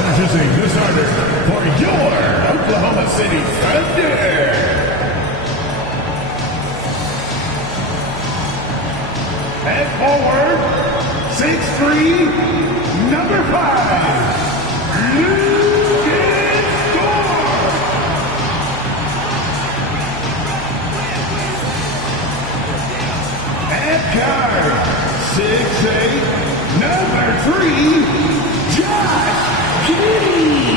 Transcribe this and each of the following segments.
introducing the starter for your Oklahoma City Thunder. At forward, 6'3", number 5, Lucas Dort. At guard, 6'8", number 3, Josh Giddey.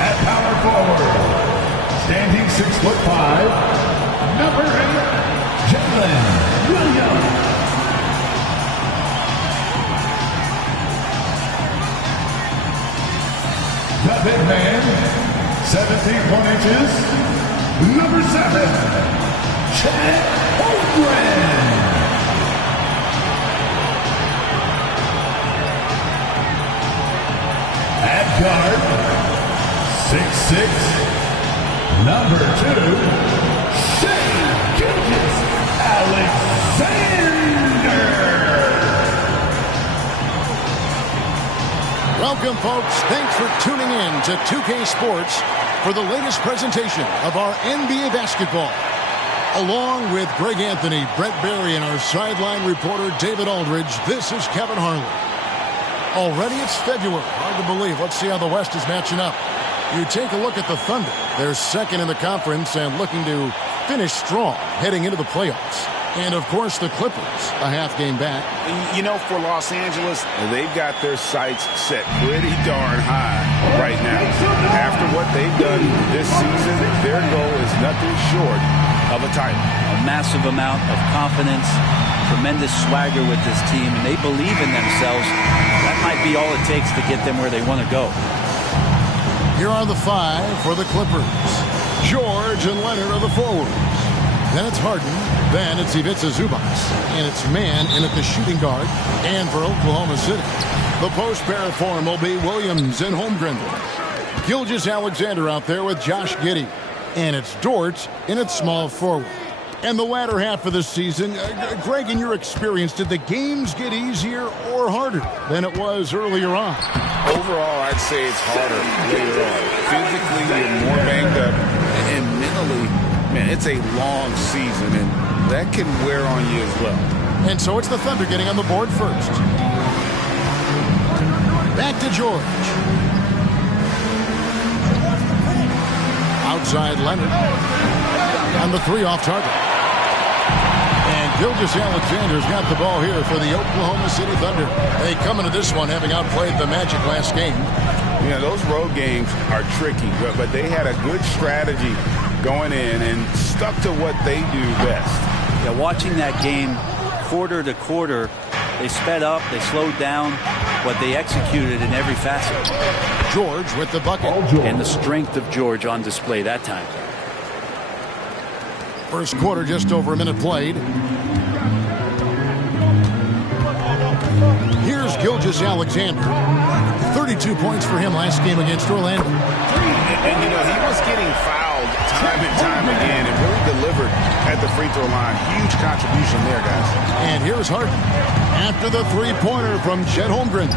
At power forward, standing 6'5", number 8, Jalen Williams. The big man, 17 inches, number 7, Chet Holmgren. At guard, 6'6", number 2, Shai Gilgeous-Alexander. Welcome, folks. Thanks for tuning in to 2K Sports for the latest presentation of our NBA basketball. Along with Greg Anthony, Brett Barry, and our sideline reporter David Aldridge, this is Kevin Harlan. Already it's February. Hard to believe. Let's see how the West is matching up. You take a look at the Thunder. They're second in the conference and looking to finish strong heading into the playoffs. And, of course, the Clippers, a half game back. You know, for Los Angeles, they've got their sights set pretty darn high right now. After what they've done this season, their goal is nothing short of a title. A massive amount of confidence, tremendous swagger with this team, and they believe in themselves. That might be all it takes to get them where they want to go. Here are the 5 for the Clippers. George and Leonard are the forwards. Then it's Harden. Then it's Ivica Zubac. And it's man in at the shooting guard. And for Oklahoma City, the post pair form will be Williams and Holmgren. Gilgeous-Alexander out there with Josh Giddey. And it's Dort in its small forward. And the latter half of the season, Greg, in your experience, did the games get easier or harder than it was earlier on? Overall, I'd say it's harder later on. Physically, you're more banged up, and mentally, man, it's a long season, and that can wear on you as well. And so it's the Thunder getting on the board first. Back to George. Outside Leonard. On the 3 off target. And Gilgeous-Alexander's got the ball here for the Oklahoma City Thunder. They come into this one having outplayed the Magic last game. Yeah, those road games are tricky, but they had a good strategy going in and stuck to what they do best. Yeah, watching that game quarter to quarter, they sped up, they slowed down, but they executed in every facet. George with the bucket. And the strength of George on display that time. First quarter, just over a minute played. Here's Gilgeous-Alexander. 32 points for him last game against Orlando. And you know, he was getting fouled time and time again and really delivered at the free throw line. Huge contribution there, guys. And here's Harden. After the three-pointer from Chet Holmgren.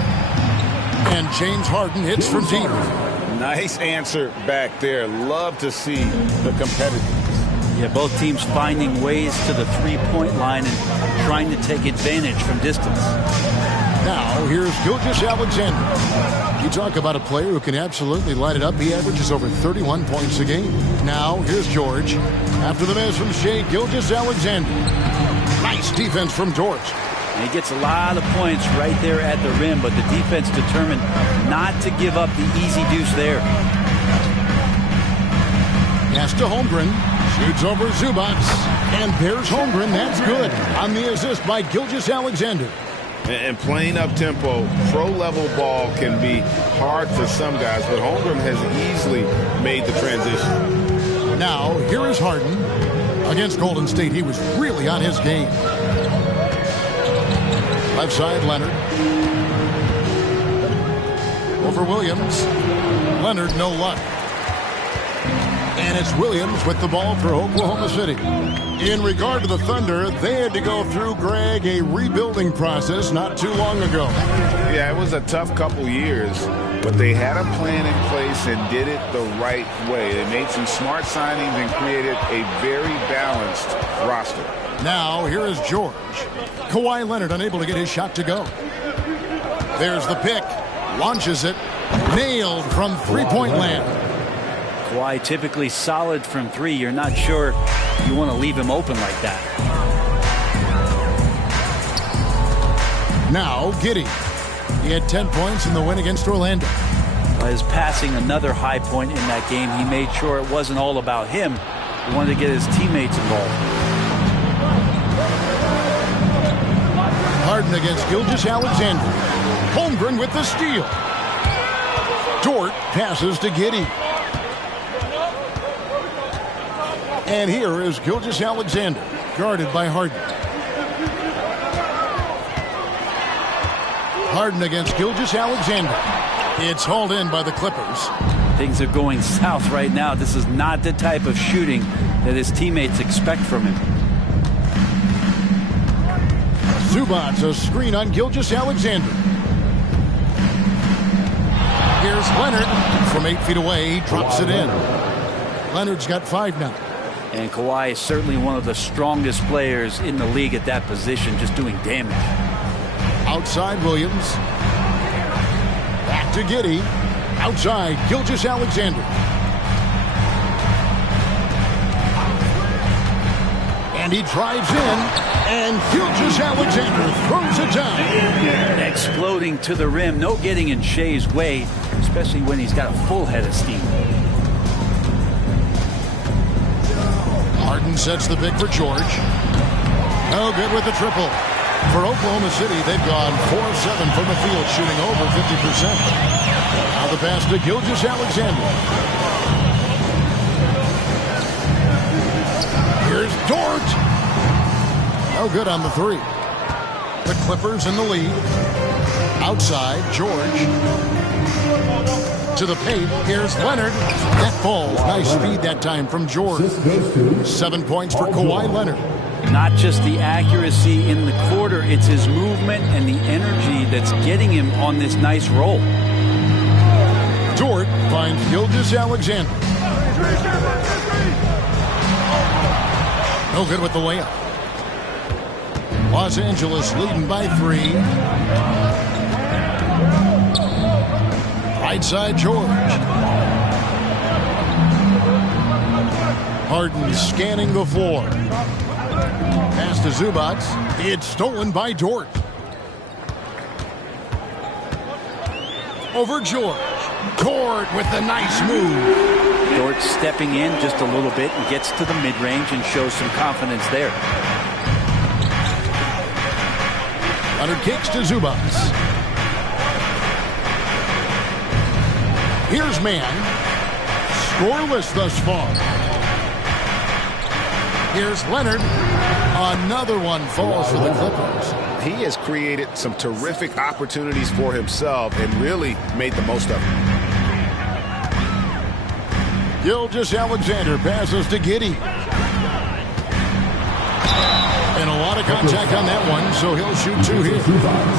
And James Harden hits from deep. Nice answer back there. Love to see the competitiveness. Yeah, both teams finding ways to the three-point line and trying to take advantage from distance. Now, here's Gilgeous-Alexander. You talk about a player who can absolutely light it up. He averages over 31 points a game. Now, here's George. After the miss from Shai Gilgeous-Alexander. Nice defense from George. And he gets a lot of points right there at the rim, but the defense determined not to give up the easy deuce there. Pass to Holmgren. Shoots over Zubac. And there's Holmgren. That's good. On the assist by Gilgeous-Alexander. And playing up-tempo, pro-level ball can be hard for some guys, but Holmgren has easily made the transition. Now, here is Harden. Against Golden State, he was really on his game. Left side, Leonard. Over Williams. Leonard, no luck. And it's Williams with the ball for Oklahoma City. In regard to the Thunder, they had to go through, Greg, a rebuilding process not too long ago. Yeah, it was a tough couple years, but they had a plan in place and did it the right way. They made some smart signings and created a very balanced roster. Now, here is George. Kawhi Leonard unable to get his shot to go. There's the pick. Launches it. Nailed from three-point land. Kawhi typically solid from three. You're not sure you want to leave him open like that. Now, Giddey. He had 10 points in the win against Orlando. By his passing another high point in that game, he made sure it wasn't all about him. He wanted to get his teammates involved. Harden against Gilgeous-Alexander. Holmgren with the steal. Dort passes to Giddey. And here is Gilgeous-Alexander, guarded by Harden. Harden against Gilgeous-Alexander. It's hauled in by the Clippers. Things are going south right now. This is not the type of shooting that his teammates expect from him. Zubac, a screen on Gilgeous-Alexander. Here's Leonard. From 8 feet away, he drops it in. Leonard's got 5 now. And Kawhi is certainly one of the strongest players in the league at that position, just doing damage. Outside Williams. Back to Giddey. Outside Gilgeous-Alexander. And he drives in. And Gilgeous-Alexander throws it down. Exploding to the rim. No getting in Shea's way, especially when he's got a full head of steam. Harden sets the pick for George. No good with the triple. For Oklahoma City, they've gone 4-7 from the field, shooting over 50%. Now the pass to Gilgeous-Alexander. Here's Dort. No good on the three. The Clippers in the lead. Outside, George. To the paint. Here's Leonard. That falls. Nice speed that time from George. 7 points for Kawhi Leonard. Not just the accuracy in the quarter, it's his movement and the energy that's getting him on this nice roll. Dort finds Gilgeous-Alexander. No good with the layup. Los Angeles leading by 3. Right side, George. Harden scanning the floor. Pass to Zubac. It's stolen by Dort. Over George. Dort with the nice move. Dort stepping in just a little bit and gets to the mid-range and shows some confidence there. Leonard kicks to Zubac. Here's Mann. Scoreless thus far. Here's Leonard. Another one falls for the Clippers. He has created some terrific opportunities for himself and really made the most of it. Gilgeous-Alexander passes to Giddey. And a lot of contact on that one, so he'll shoot 2 here.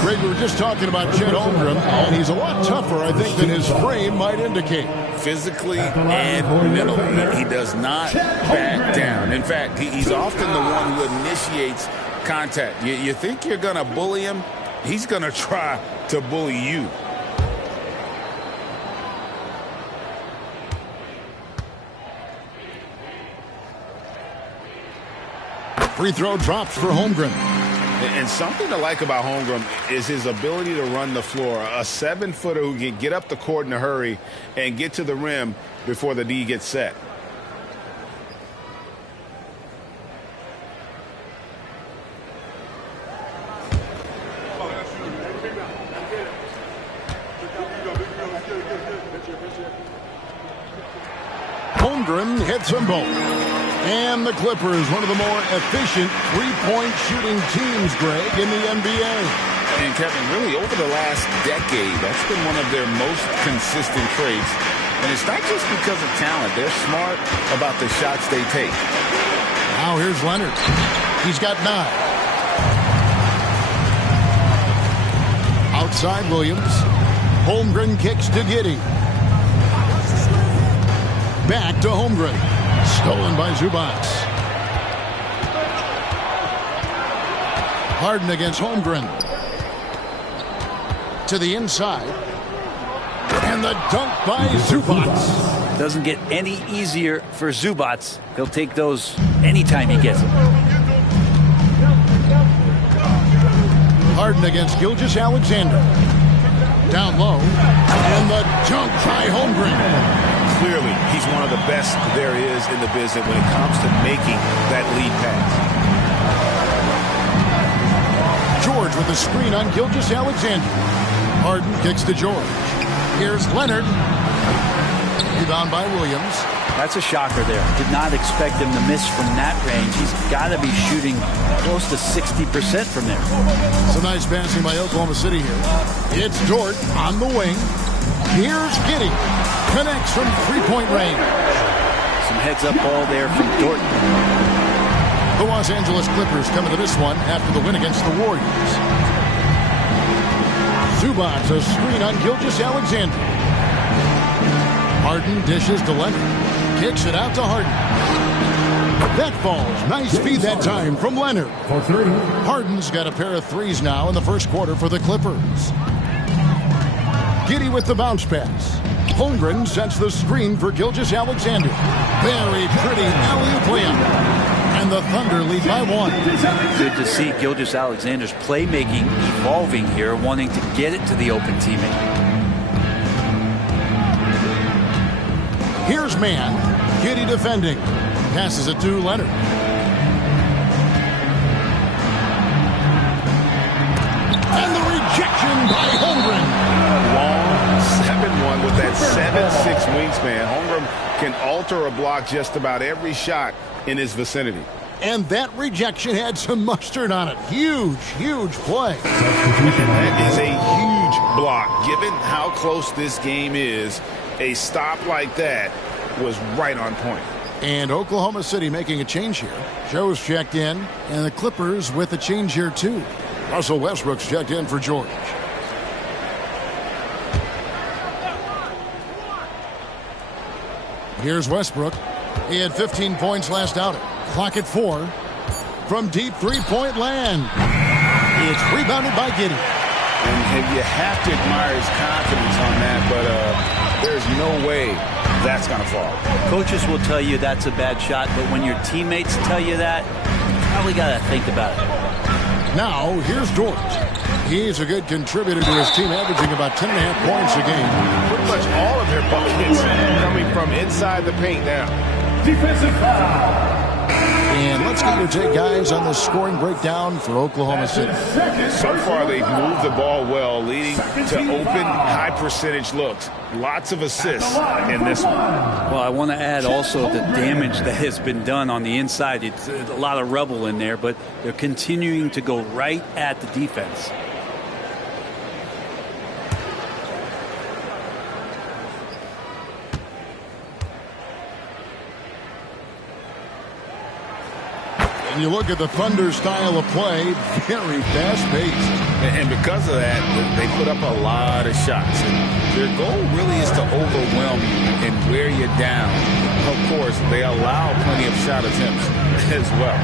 Greg, we were just talking about Chet Holmgren, and he's a lot tougher, I think, than his frame might indicate. Physically and mentally, he does not back down. In fact, he's often the one who initiates contact. You think you're going to bully him? He's going to try to bully you. Free throw drops for Holmgren. And something to like about Holmgren is his ability to run the floor. A 7-footer who can get up the court in a hurry and get to the rim before the D gets set. Holmgren hits them both. And the Clippers, one of the more efficient three-point shooting teams, Greg, in the NBA. And Kevin, really over the last decade, that's been one of their most consistent traits. And it's not just because of talent. They're smart about the shots they take. Now here's Leonard. He's got 9. Outside Williams. Holmgren kicks to Giddey. Back to Holmgren. Stolen by Zubac. Harden against Holmgren. To the inside. And the dunk by Zubac. Doesn't get any easier for Zubac. He'll take those anytime he gets them. Harden against Gilgeous-Alexander. Down low. And the dunk by Holmgren. Clearly, he's one of the best there is in the business when it comes to making that lead pass. George with the screen on Gilgeous-Alexander. Harden kicks to George. Here's Leonard. Rebound by Williams. That's a shocker there. Did not expect him to miss from that range. He's got to be shooting close to 60% from there. Some nice passing by Oklahoma City here. It's Dort on the wing. Here's Giddey. Connects from three-point range. Some heads-up ball there from Dort. The Los Angeles Clippers coming to this one after the win against the Warriors. Zubac, a screen on Gilgeous-Alexander. Harden dishes to Leonard. Kicks it out to Harden. That falls. Nice feed that time from Leonard. For 3. Harden's got a pair of threes now in the first quarter for the Clippers. Giddey with the bounce pass. Holmgren sets the screen for Gilgeous-Alexander. Very pretty alley-oop layup. And the Thunder lead by 1. Good to see Gilgeous-Alexander's playmaking evolving here, wanting to get it to the open teammate. Here's man. Giddey defending. Passes it to Leonard. And the rejection by Holmgren. Long 7-1 with that 7'6" wingspan. Holmgren can alter a block just about every shot in his vicinity. And that rejection had some mustard on it. Huge, huge play. That is a huge block. Given how close this game is, a stop like that was right on point. And Oklahoma City making a change here. Joe's checked in, and the Clippers with a change here too. Russell Westbrook's checked in for George. Here's Westbrook. He had 15 points last outing. Clock at 4. From deep three-point land. It's rebounded by Giddey. And you have to admire his confidence on that, but there's no way that's going to fall. Coaches will tell you that's a bad shot, but when your teammates tell you that, you probably got to think about it. Now, here's Dort. He's a good contributor to his team, averaging about 10.5 points a game. Pretty much all of their buckets coming from inside the paint now. Defensive foul. And let's get your take, guys, on the scoring breakdown for Oklahoma City. So far, they've moved the ball well, leading to open, high-percentage looks. Lots of assists in this one. Well, I want to add also the damage that has been done on the inside. It's a lot of rubble in there, but they're continuing to go right at the defense. And you look at the Thunder style of play, very fast-paced. And because of that, they put up a lot of shots. And their goal really is to overwhelm you and wear you down. Of course, they allow plenty of shot attempts as well.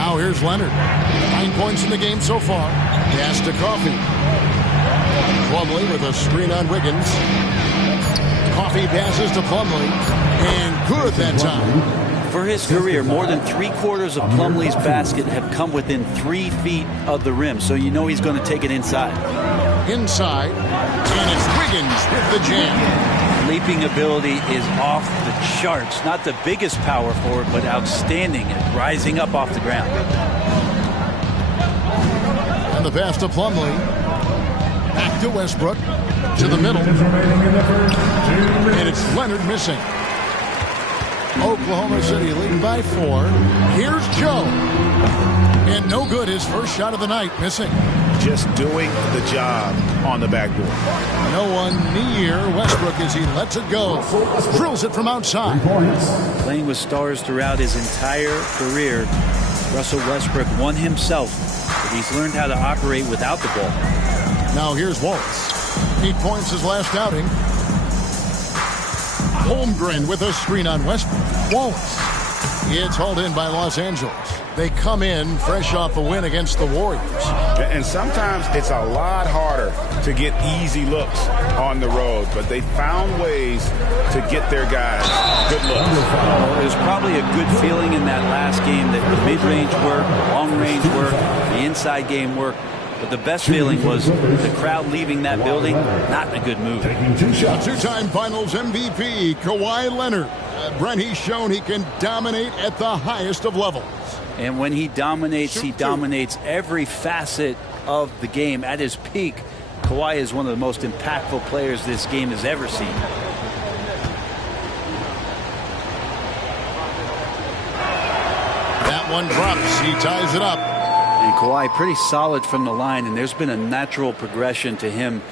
Now here's Leonard. 9 points in the game so far. Pass to Coffey. Plumlee with a screen on Wiggins. Coffey passes to Plumlee. And good that time. For his career, more than 3/4 of Plumlee's basket have come within 3 feet of the rim, so you know he's going to take it inside. Inside, and it's Wiggins with the jam. Leaping ability is off the charts. Not the biggest power forward, but outstanding at rising up off the ground. And the pass to Plumlee. Back to Westbrook. To the middle. And it's Leonard missing. Oklahoma City leading by 4. Here's Joe. And no good, his first shot of the night, missing. Just doing the job on the backboard. No one near Westbrook as he lets it go. Drills it from outside. Playing with stars throughout his entire career, Russell Westbrook won himself, but he's learned how to operate without the ball. Now here's Wallace. 8 points his last outing. Holmgren with a screen on Westbrook. Wallace. It's hauled in by Los Angeles. They come in fresh off a win against the Warriors. And sometimes it's a lot harder to get easy looks on the road, but they found ways to get their guys good looks. Well, it was probably a good feeling in that last game that the mid-range work, the long-range work, the inside game work. But the best feeling was the crowd leaving that building, not a good move. Two-time Finals MVP, Kawhi Leonard. Brent, he's shown he can dominate at the highest of levels. And when he dominates every facet of the game. At his peak, Kawhi is one of the most impactful players this game has ever seen. That one drops. He ties it up. And Kawhi pretty solid from the line, and there's been a natural progression to him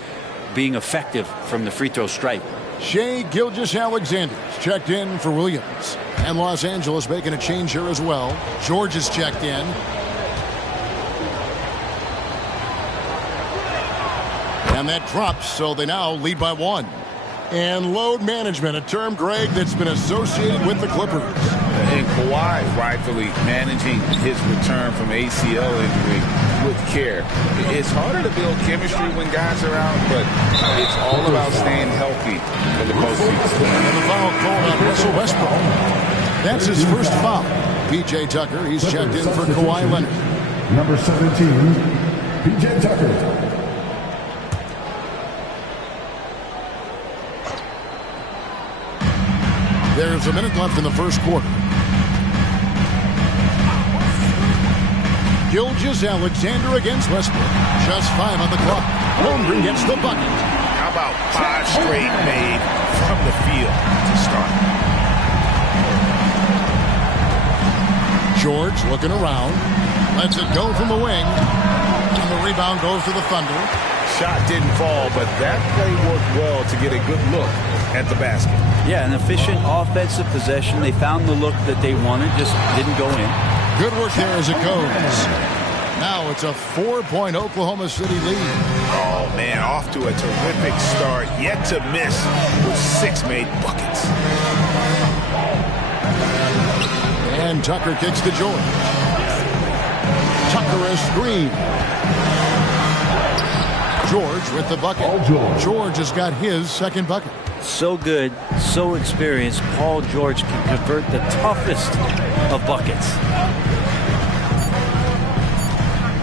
being effective from the free throw stripe. Shai Gilgeous-Alexander checked in for Williams. And Los Angeles making a change here as well. George is checked in. And that drops, so they now lead by 1. And load management, a term, Greg, that's been associated with the Clippers. And Kawhi rightfully managing his return from ACL injury with care. It's harder to build chemistry when guys are out, but it's all about staying healthy for the postseason. And the foul called on Russell Westbrook. That's his first foul. P.J. Tucker, he's checked in for Kawhi Leonard. Number 17, P.J. Tucker. There's a minute left in the first quarter. Gilgeous-Alexander against Westbrook. Just 5 on the clock. Holmgren gets the bucket. How about 5 straight made from the field to start? George looking around. Lets it go from the wing. And the rebound goes to the Thunder. Shot didn't fall, but that play worked well to get a good look at the basket. Yeah, an efficient offensive possession. They found the look that they wanted, just didn't go in. Good work there as it goes. Now it's a 4-point Oklahoma City lead. Oh, man, off to a terrific start. Yet to miss with 6 made buckets. And Tucker kicks to George. Tucker a screen. George with the bucket. George has got his second bucket. So good, so experienced. Paul George can convert the toughest of buckets.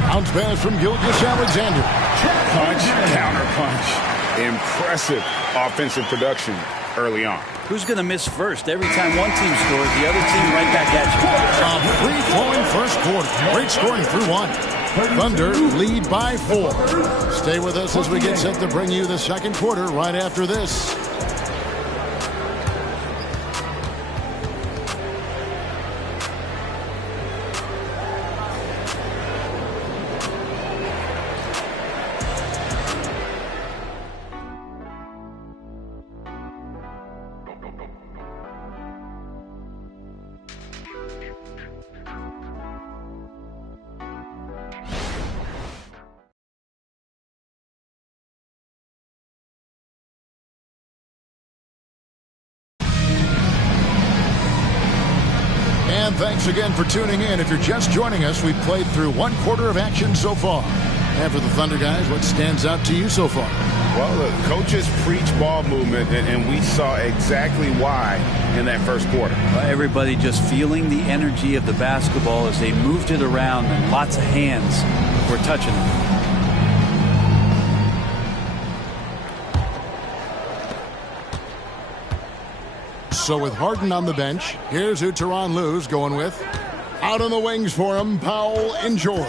Bounce pass from Gilgeous-Alexander. Punch, counter punch. Impressive offensive production early on. Who's going to miss first? Every time one team scores, the other team right back at you. A free-flowing first quarter. Great scoring through 1. Thunder lead by 4. Stay with us as we get set to bring you the second quarter right after this. And thanks again for tuning in. If you're just joining us, we've played through 1 quarter of action so far. And for the Thunder guys, what stands out to you so far? Well, the coaches preach ball movement, and we saw exactly why in that first quarter. Everybody just feeling the energy of the basketball as they moved it around, and lots of hands were touching it. So with Harden on the bench, here's who Tyronn Lue's going with. Out on the wings for him, Powell and George.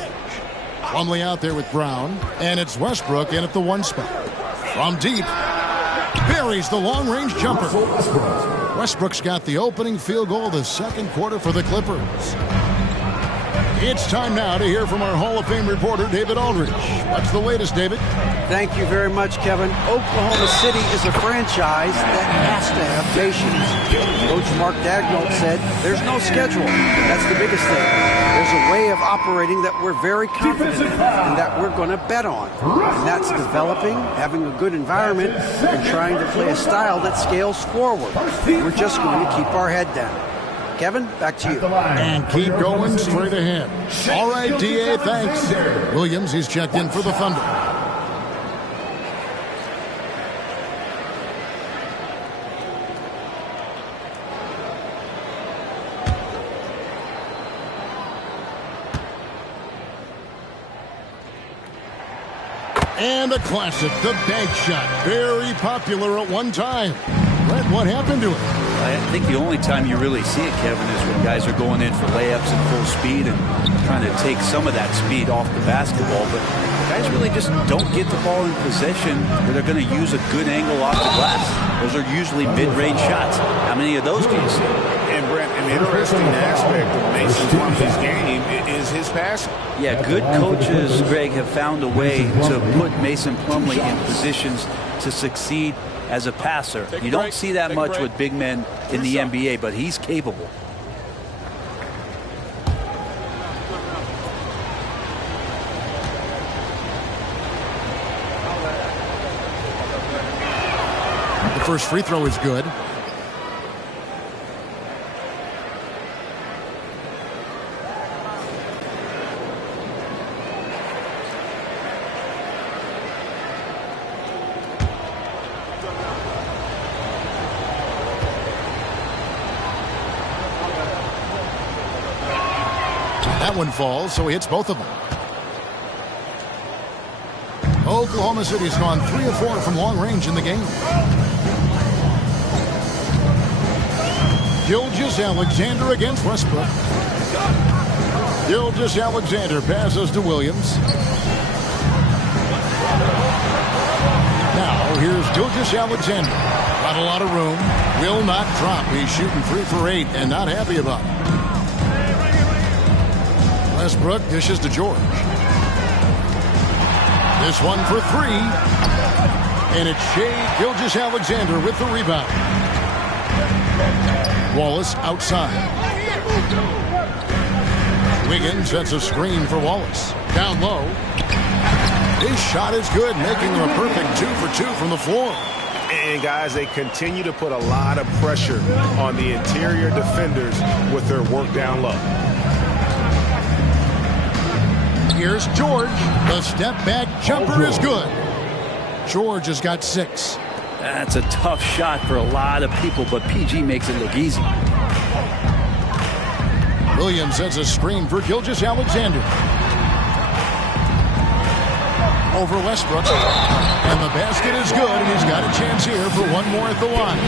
Plumlee out there with Brown, and it's Westbrook in at the 1 spot. From deep, buries the long-range jumper. Westbrook's got the opening field goal of the second quarter for the Clippers. It's time now to hear from our Hall of Fame reporter, David Aldridge. What's the latest, David? Thank you very much, Kevin. Oklahoma City is a franchise that has to have patience. Coach Mark Daigneault said there's no schedule. That's the biggest thing. There's a way of operating that we're very confident in and that we're going to bet on. And that's developing, having a good environment, and trying to play a style that scales forward. We're just going to keep our head down. Kevin, back to you. And keep going straight ahead. All right, D.A., thanks. Williams, he's checked in for the Thunder. And a classic, the bank shot. Very popular at one time. Brett, what happened to it? I think the only time you really see it, Kevin, is when guys are going in for layups at full speed and trying to take some of that speed off the basketball. But guys really just don't get the ball in possession where they're going to use a good angle off the glass. Those are usually mid-range shots. How many of those do you see? And Brent, an interesting aspect of Mason Plumlee's game is his passing. Yeah, good coaches, Greg, have found a way to put Mason Plumlee in positions to succeed as a passer. You don't see that much with big men in the NBA, but he's capable. The first free throw is good. That one falls, so he hits both of them. Oklahoma City's gone 3 of 4 from long range in the game. Gilgeous-Alexander against Westbrook. Gilgeous-Alexander passes to Williams. Now here's Gilgeous-Alexander. Got a lot of room. Will not drop. He's shooting 3 for 8 and not happy about it. Westbrook dishes to George. This one for 3. And it's Shai Gilgeous-Alexander with the rebound. Wallace outside. Wiggins sets a screen for Wallace. Down low. His shot is good, making him a perfect 2 for 2 from the floor. And guys, they continue to put a lot of pressure on the interior defenders with their work down low. Here's George. The step back jumper is good. George has got 6. That's a tough shot for a lot of people, but PG makes it look easy. Williams sets a screen for Gilgeous-Alexander. Over Westbrook. And the basket is good, and he's got a chance here for one more at the line.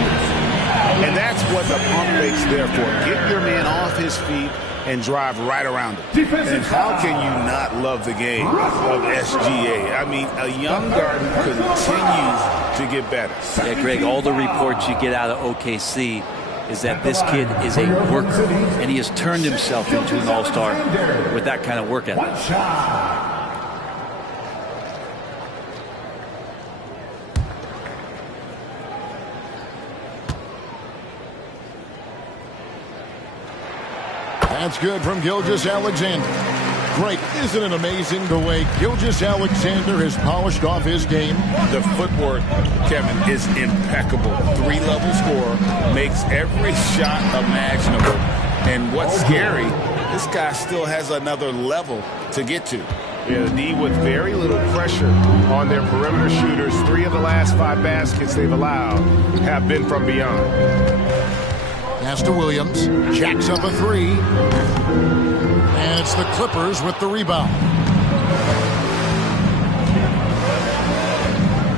And that's what the pump fake's there for. Get your man off his feet and drive right around him. And how can you not love the game of SGA? I mean, a young guard who continues to get better. Yeah, Greg, all the reports you get out of OKC is that this kid is a worker, and he has turned himself into an all-star with that kind of work ethic. That's good from Gilgeous-Alexander. Greg, isn't it amazing the way Gilgeous-Alexander has polished off his game? The footwork, Kevin, is impeccable. 3-level scorer, makes every shot imaginable. And what's scary, this guy still has another level to get to. Yeah, the D with very little pressure on their perimeter shooters. 3 of the last 5 baskets they've allowed have been from beyond. Pass to Williams. Jacks up a 3. And it's the Clippers with the rebound.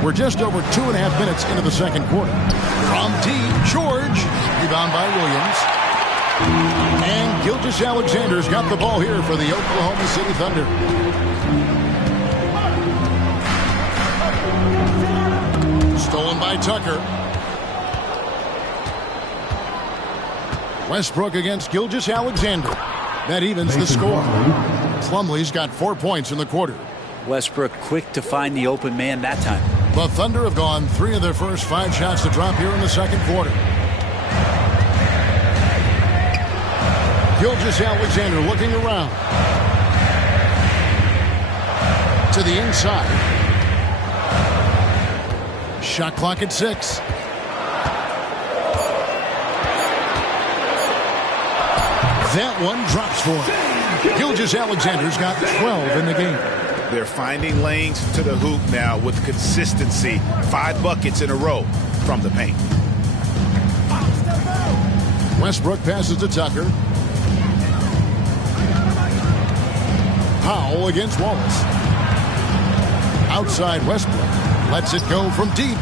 We're just over 2.5 minutes into the second quarter. From deep, George. Rebound by Williams. And Gilgeous-Alexander's got the ball here for the Oklahoma City Thunder. Stolen by Tucker. Westbrook against Gilgeous-Alexander. That evens the score. Plumlee's got 4 points in the quarter. Westbrook quick to find the open man that time. The Thunder have gone 3 of their first 5 shots to drop here in the second quarter. Gilgeous-Alexander looking around. To the inside. Shot clock at 6. That one drops for him. Gilgeous-Alexander's got 12 in the game. They're finding lanes to the hoop now with consistency. 5 buckets in a row from the paint. Westbrook passes to Tucker. Powell against Wallace. Outside Westbrook. Lets it go from deep.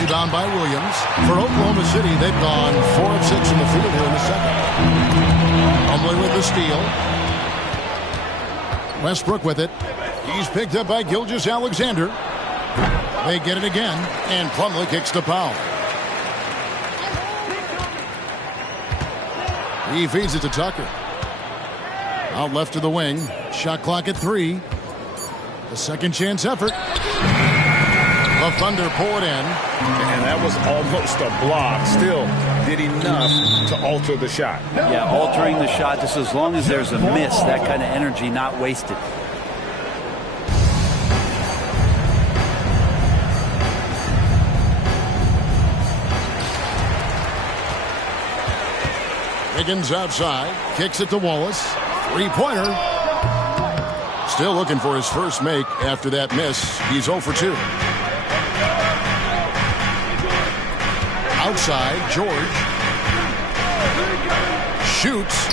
Rebound by Williams. For Oklahoma City, they've gone 4 of 6 in the field here in the second. Plumlee with the steal. Westbrook with it. He's picked up by Gilgeous-Alexander. They get it again, and Plumlee kicks to Powell. He feeds it to Tucker. Out left to the wing. Shot clock at 3. The second chance effort. The Thunder pull it in. And that was almost a block. Still did enough to alter the shot. Yeah, altering the shot just as long as there's a miss. That kind of energy not wasted. Higgins outside. Kicks it to Wallace. 3-pointer. Still looking for his first make after that miss. He's 0 for 2. Outside, George. Shoots.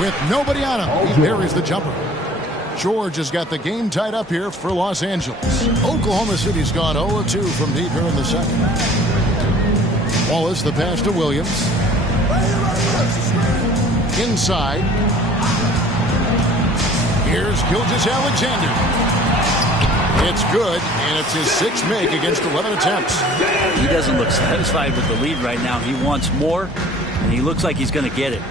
With nobody on him. He buries the jumper. George has got the game tied up here for Los Angeles. Oklahoma City's gone 0 of 2 from deep here in the second. Wallace, the pass to Williams. Inside. Here's Gilgeous-Alexander. It's good, and it's his 6th make against 11 attempts. He doesn't look satisfied with the lead right now. He wants more, and he looks like he's going to get it.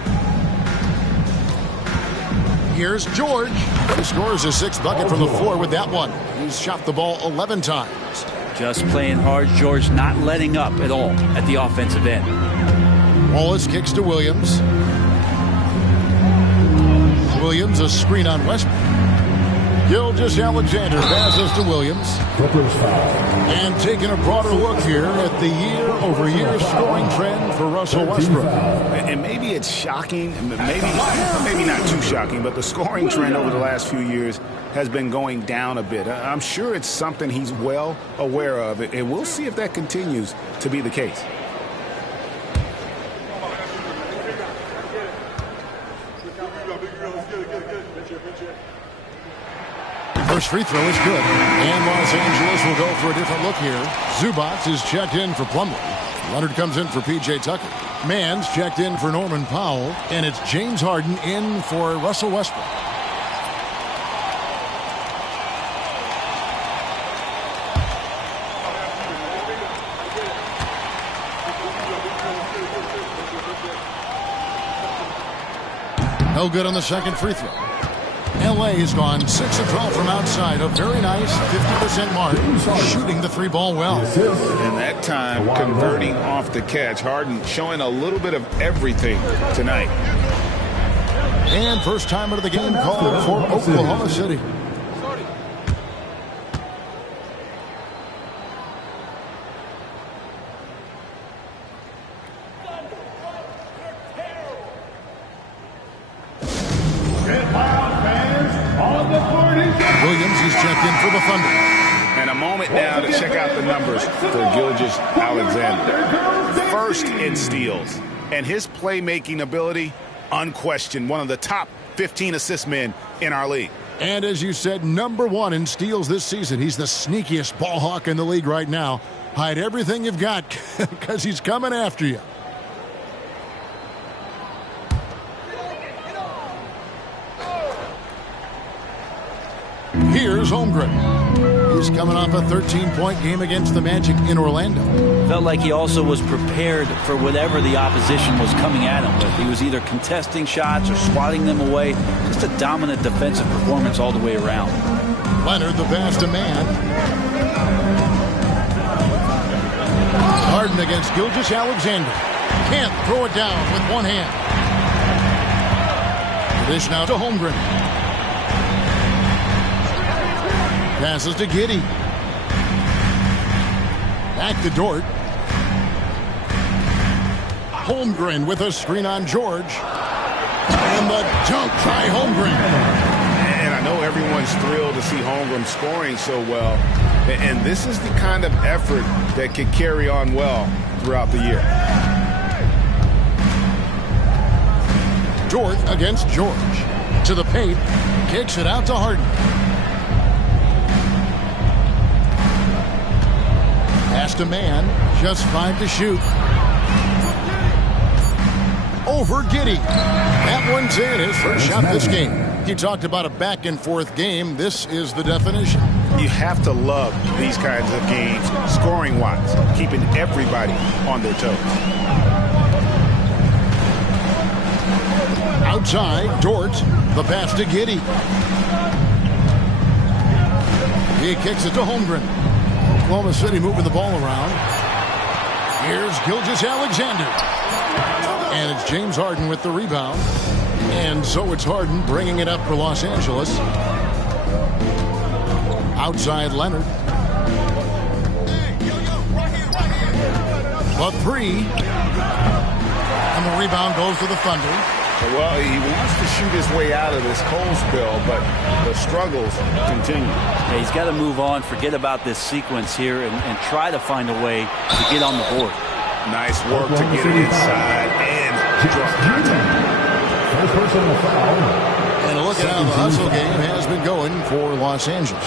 Here's George. He scores his 6th bucket from the floor with that one. He's shot the ball 11 times. Just playing hard. George not letting up at all at the offensive end. Wallace kicks to Williams. Williams, a screen on Westbrook. Gilgeous-Alexander passes to Williams. And taking a broader look here at the year-over-year scoring trend for Russell Westbrook. And maybe it's shocking, maybe not too shocking, but the scoring trend over the last few years has been going down a bit. I'm sure it's something he's well aware of, and we'll see if that continues to be the case. First free throw is good. And Los Angeles will go for a different look here. Zubac is checked in for Plumlee. Leonard comes in for P.J. Tucker. Mann's checked in for Norman Powell. And it's James Harden in for Russell Westbrook. No good on the second free throw. L.A. has gone 6 of 12 from outside. A very nice 50% mark. Shooting the 3-ball well. And that time converting off the catch. Harden showing a little bit of everything tonight. And first time out of the game called for Oklahoma City. Williams is checked in for the Thunder. And a moment now to check out the numbers for Gilgeous-Alexander. First in steals. And his playmaking ability, unquestioned. One of the top 15 assist men in our league. And as you said, #1 in steals this season. He's the sneakiest ball hawk in the league right now. Hide everything you've got because he's coming after you. Here's Holmgren. He's coming off a 13-point game against the Magic in Orlando. Felt like he also was prepared for whatever the opposition was coming at him with. He was either contesting shots or swatting them away. Just a dominant defensive performance all the way around. Leonard, the pass to Mann. Harden against Gilgeous-Alexander. Can't throw it down with one hand. Dish now to Holmgren. Passes to Giddey. Back to Dort. Holmgren with a screen on George. And the dunk by Holmgren. And I know everyone's thrilled to see Holmgren scoring so well. And this is the kind of effort that could carry on well throughout the year. Dort against George. To the paint. Kicks it out to Harden. Pass to Mann. Just 5 to shoot. Over Giddey. That one's in. His first shot this game. He talked about a back-and-forth game. This is the definition. You have to love these kinds of games, scoring-wise, keeping everybody on their toes. Outside, Dort. The pass to Giddey. He kicks it to Holmgren. Oklahoma City moving the ball around. Here's Gilgeous-Alexander. And it's James Harden with the rebound. And so it's Harden bringing it up for Los Angeles. Outside Leonard. The three. And the rebound goes to the Thunder. Well, he wants to shoot his way out of this cold spell, but the struggles continue. Yeah, he's got to move on, forget about this sequence here, and try to find a way to get on the board. Nice work to get it inside and drop contact. And look at how the hustle game has been going for Los Angeles.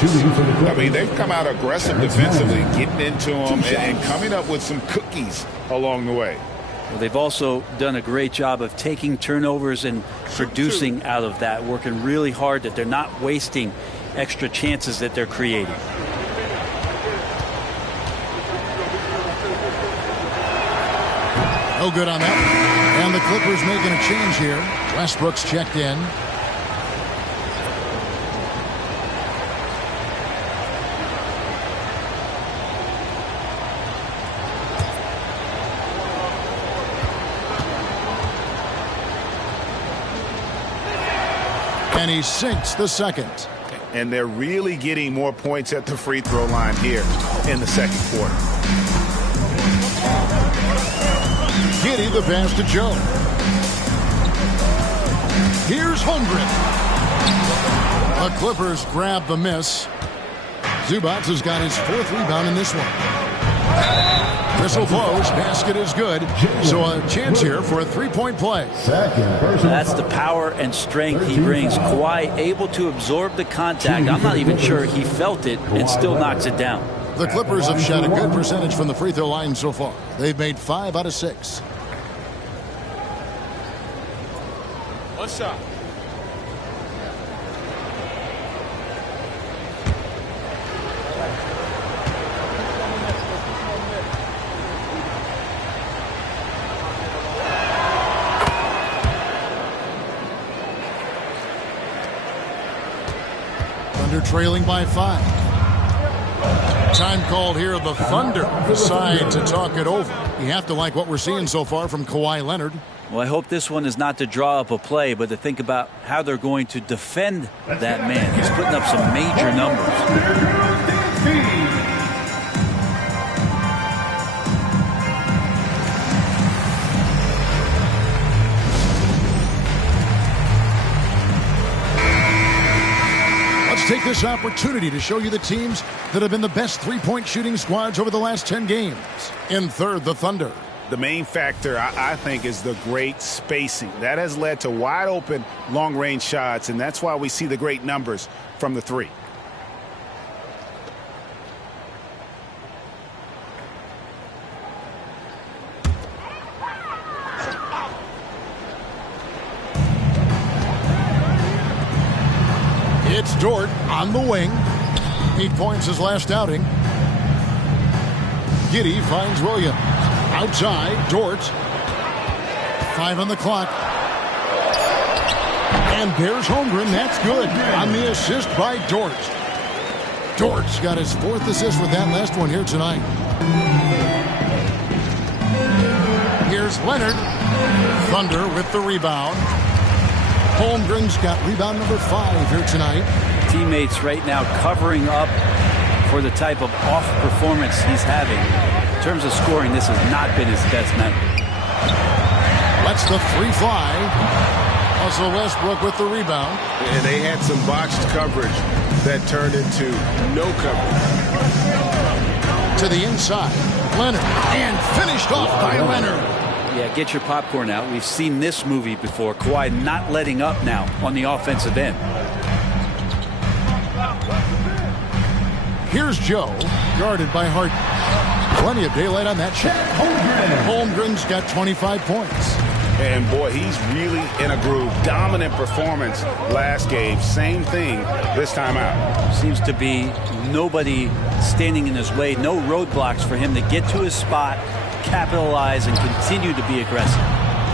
I mean, they've come out aggressive defensively, getting into them and coming up with some cookies along the way. Well, they've also done a great job of taking turnovers and producing out of that, working really hard that they're not wasting extra chances that they're creating. No good on that. And the Clippers making a change here. Westbrook's checked in. And he sinks the second. And they're really getting more points at the free throw line here in the second quarter. Giddey the pass to Joe. Here's Holmgren. The Clippers grab the miss. Zubac has got his 4th rebound in this one. Whistle blows. Basket is good. So a chance here for a 3-point play. That's the power and strength he brings. Kawhi able to absorb the contact. I'm not even sure he felt it and still knocks it down. The Clippers have shot a good percentage from the free throw line so far. They've made 5 out of 6. One shot. Thunder trailing by 5. Time called here. The Thunder decide to talk it over. You have to like what we're seeing so far from Kawhi Leonard. Well, I hope this one is not to draw up a play, but to think about how they're going to defend that man. He's putting up some major numbers. Take this opportunity to show you the teams that have been the best 3-point shooting squads over the last 10 games. In third, the Thunder. The main factor, I think, is the great spacing. That has led to wide open, long-range shots, and that's why we see the great numbers from the 3. It's Dort on the wing. 8 points his last outing. Giddey finds Williams. Outside, Dort. 5 on the clock. And there's Holmgren. That's good on the assist by Dort. Dort's got his 4th assist with that last one here tonight. Here's Leonard. Thunder with the rebound. Holmgren's got rebound number 5 here tonight. Teammates right now covering up for the type of off performance he's having. In terms of scoring, this has not been his best night. Lets the 3 fly. Russell Westbrook with the rebound. And they had some botched coverage that turned into no coverage. To the inside. Leonard. And finished off by Leonard. Yeah, get your popcorn out. We've seen this movie before. Kawhi not letting up now on the offensive end. Here's Joe, guarded by Harden. Plenty of daylight on that shot. Holmgren's got 25 points. And boy, he's really in a groove. Dominant performance last game. Same thing this time out. Seems to be nobody standing in his way. No roadblocks for him to get to his spot, capitalize, and continue to be aggressive.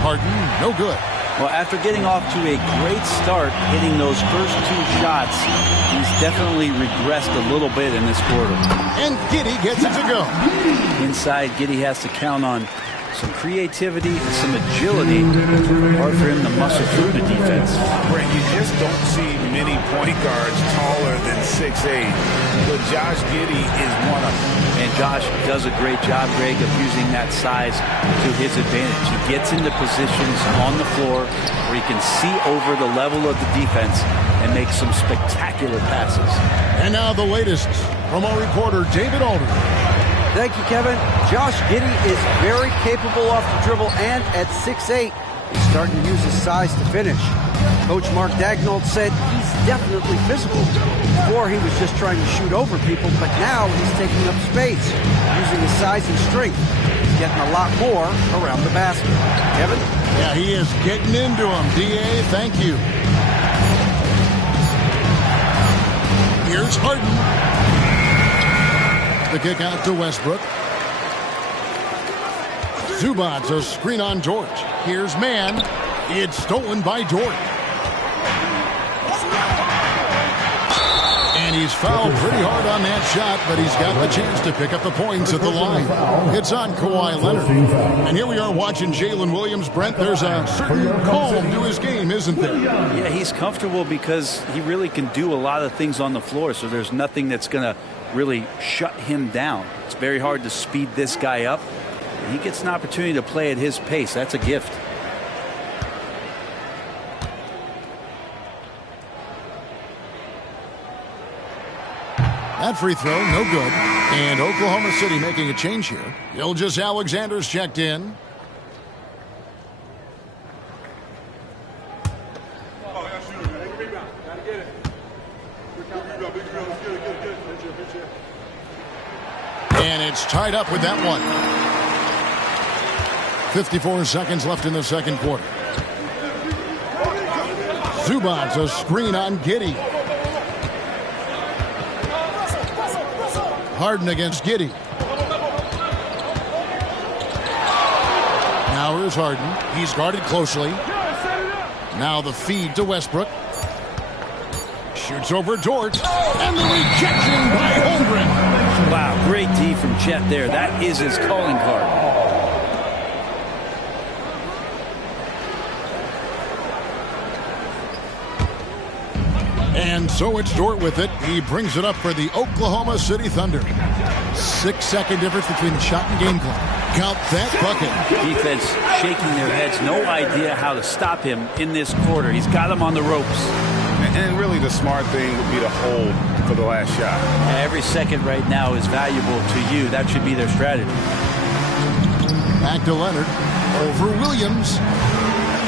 Harden, no good. Well, after getting off to a great start, hitting those first 2 shots, he's definitely regressed a little bit in this quarter. And Giddey gets it to go. Inside, Giddey has to count on some creativity and some agility. Hard for him to muscle through the defense. Brent, you just don't see many point guards taller than 6'8", but Josh Giddey is one of them. And Josh does a great job, Greg, of using that size to his advantage. He gets into positions on the floor where he can see over the level of the defense and make some spectacular passes. And now the latest from our reporter, David Alder. Thank you, Kevin. Josh Giddey is very capable off the dribble, and at 6'8", he's starting to use his size to finish. Coach Mark Daigneault said he's definitely physical. Before, he was just trying to shoot over people, but now he's taking up space, using his size and strength. He's getting a lot more around the basket. Kevin? Yeah, he is getting into him. D.A., thank you. Here's Harden. The kick out to Westbrook. Zubac, a screen on Dort. Here's Mann. It's stolen by Dort. And he's fouled pretty hard on that shot, but he's got the chance to pick up the points at the line. It's on Kawhi Leonard. And here we are watching Jalen Williams. Brent, there's a certain calm to his game, isn't there? Yeah, he's comfortable because he really can do a lot of things on the floor, so there's nothing that's going to really shut him down. It's very hard to speed this guy up. He gets an opportunity to play at his pace. That's a gift. That free throw, no good. And Oklahoma City making a change here. Gilgeous-Alexander's checked in. And it's tied up with that one. 54 seconds left in the second quarter. Zubac, a screen on Giddey. Harden against Giddey. Now here's Harden. He's guarded closely. Now the feed to Westbrook. Shoots over Dort. And the rejection by Holmgren. Wow, great D from Chet there. That is his calling card. And so it's Dort with it. He brings it up for the Oklahoma City Thunder. 6-second difference between the shot and game clock. Count that bucket. Defense shaking their heads. No idea how to stop him in this quarter. He's got him on the ropes. And really the smart thing would be to hold for the last shot. Every second right now is valuable to you. That should be their strategy. Back to Leonard. Over Williams.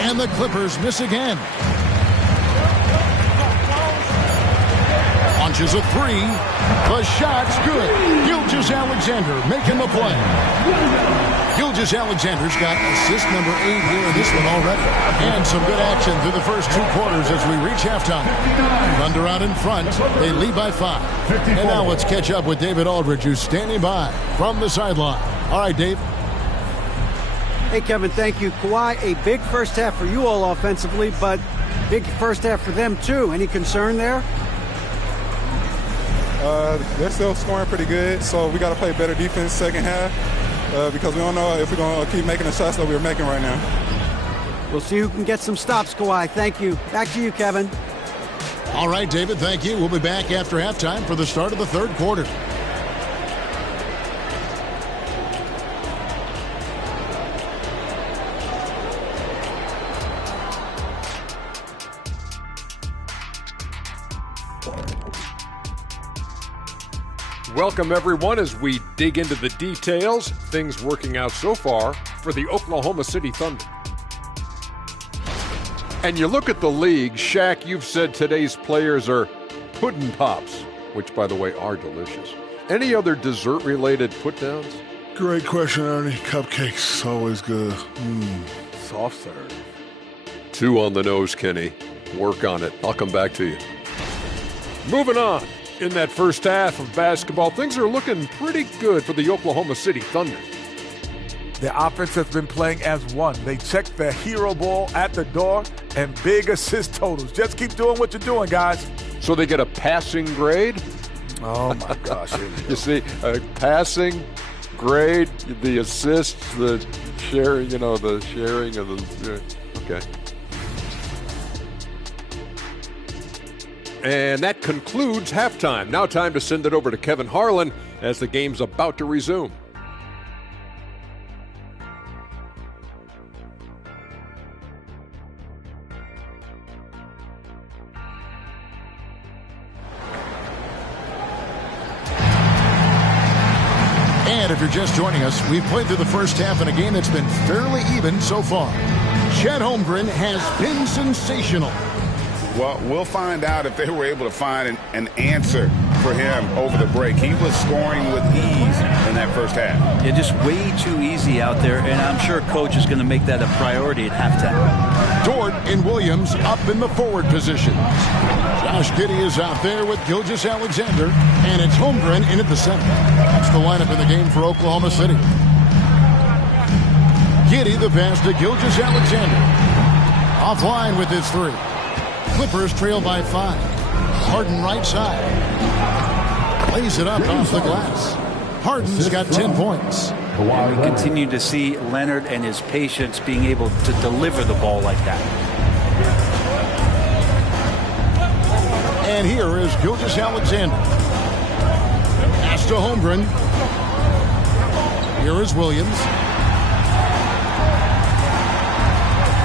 And the Clippers miss again. Launches a three. The shot's good. Gilgeous-Alexander making the play. Gilgeous-Alexander's got assist number 8 here in this one already. And some good action through the first 2 quarters as we reach halftime. Thunder out in front. They lead by 5. And now let's catch up with David Aldridge, who's standing by from the sideline. All right, Dave. Hey, Kevin, thank you. Kawhi, a big first half for you all offensively, but big first half for them, too. Any concern there? They're still scoring pretty good, so we got to play better defense second half because we don't know if we're going to keep making the shots that we're making right now. We'll see who can get some stops, Kawhi. Thank you. Back to you, Kevin. All right, David, thank you. We'll be back after halftime for the start of the third quarter. Welcome, everyone, as we dig into the details. Things working out so far for the Oklahoma City Thunder. And you look at the league, Shaq, you've said today's players are pudding pops, which, by the way, are delicious. Any other dessert-related put-downs? Great question, Ernie. Cupcakes, always good. Soft serve. 2 on the nose, Kenny. Work on it. I'll come back to you. Moving on. In that first half of basketball, things are looking pretty good for the Oklahoma City Thunder. The offense has been playing as one. They checked the hero ball at the door and big assist totals. Just keep doing what you're doing, guys. So they get a passing grade? Oh, my gosh. You see, a passing grade, the assists, the sharing, the sharing of the... Okay. And that concludes halftime. Now time to send it over to Kevin Harlan as the game's about to resume. And if you're just joining us, we've played through the first half in a game that's been fairly even so far. Chet Holmgren has been sensational. Well, we'll find out if they were able to find an answer for him over the break. He was scoring with ease in that first half. Yeah, just way too easy out there, and I'm sure Coach is going to make that a priority at halftime. Dort and Williams up in the forward positions. Josh Giddey is out there with Gilgeous-Alexander, and it's Holmgren in at the center. That's the lineup in the game for Oklahoma City. Giddey the pass to Gilgeous-Alexander. Offline with his 3. Clippers trail by 5. Harden right side. Lays it up off the glass. Harden's got 10 points. And we continue to see Leonard and his patience being able to deliver the ball like that. And here is Gilgeous-Alexander. Pass to Holmgren. Here is Williams.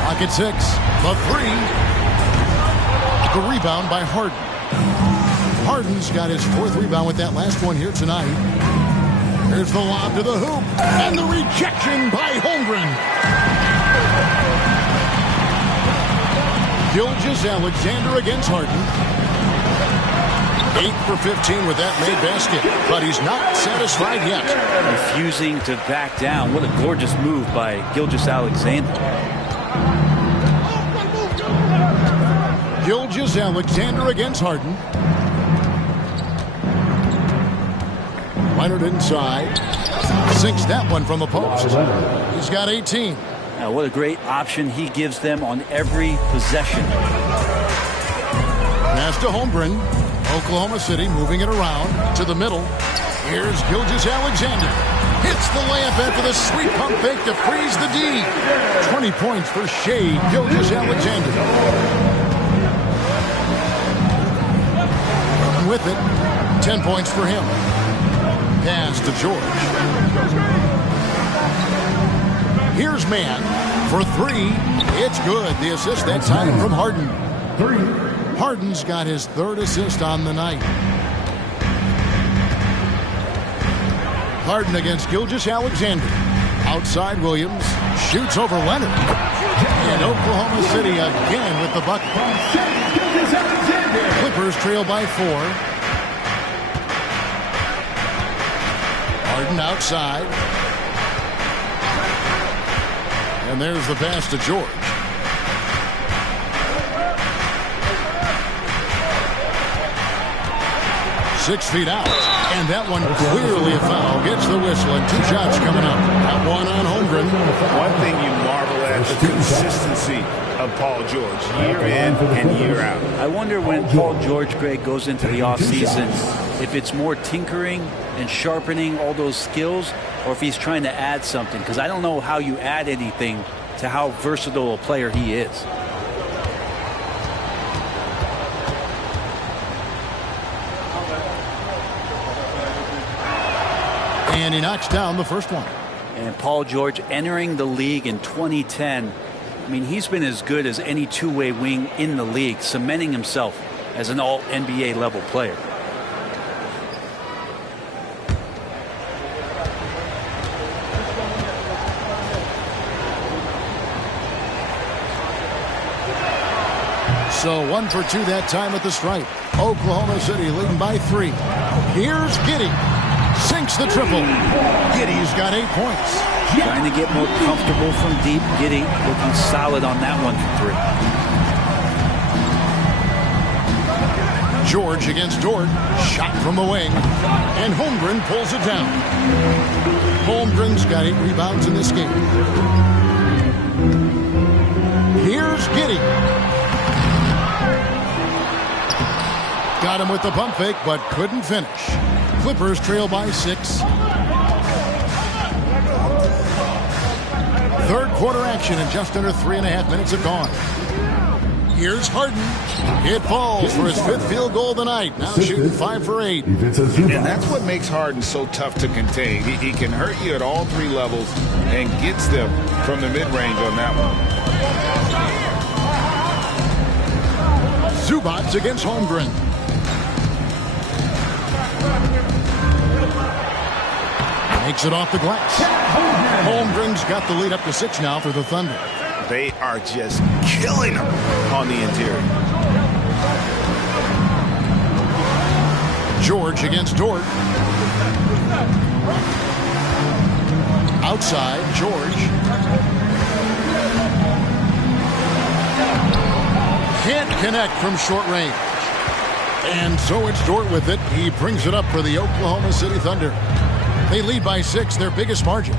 Pocket 6. The 3. The rebound by Harden. Harden's got his 4th rebound with that last one here tonight. Here's the lob to the hoop. And the rejection by Holmgren. Gilgeous-Alexander against Harden. 8 for 15 with that made basket. But he's not satisfied yet. Refusing to back down. What a gorgeous move by Gilgeous-Alexander. Gilgeous-Alexander against Harden. Leonard inside. Sinks that one from the post. He's got 18. Now, what a great option he gives them on every possession. Pass to Holmgren. Oklahoma City moving it around to the middle. Here's Gilgeous-Alexander. Hits the layup after the sweet pump fake to freeze the D. 20 points for Shai Gilgeous-Alexander. With it, 10 points for him. Pass to George. Here's Mann for 3. It's good. The assist that time from Harden. Harden's got his 3rd assist on the night. Harden against Gilgeous-Alexander. Outside Williams. Shoots over Leonard. And Oklahoma City again with the bucket. Clippers trail by 4. Harden outside. And there's the pass to George. Six feet out. And that one clearly a foul. Gets the whistle and 2 shots coming up. That one on Holmgren. One thing you marvel at, the consistency of Paul George, year in and year out. I wonder when Paul George, Greg, goes into the offseason, if it's more tinkering and sharpening all those skills, or if he's trying to add something. Because I don't know how you add anything to how versatile a player he is. And he knocks down the first one. And Paul George entering the league in 2010. I mean, he's been as good as any two-way wing in the league, cementing himself as an all-NBA level player. So 1 for 2 that time at the stripe. Oklahoma City leading by 3. Here's Giddey. Sinks the triple. Giddey's got 8 points. Trying to get more comfortable from deep. Giddey looking solid on that one for 3. George against Dort. Shot from the wing. And Holmgren pulls it down. Holmgren's got 8 rebounds in this game. Here's Giddey. Got him with the pump fake, but couldn't finish. Clippers trail by 6. Third quarter action, and just under 3.5 minutes have gone. Here's Harden. It falls for his 5th field goal of the night. Now shooting 5 for 8. And that's what makes Harden so tough to contain. He can hurt you at all 3 levels and gets them from the mid-range on that one. Zubac against Holmgren. Makes it off the glass. Holmgren's got the lead up to 6 now for the Thunder. They are just killing them on the interior. George against Dort. Outside, George. Can't connect from short range. And so it's Dort with it. He brings it up for the Oklahoma City Thunder. They lead by 6, their biggest margin.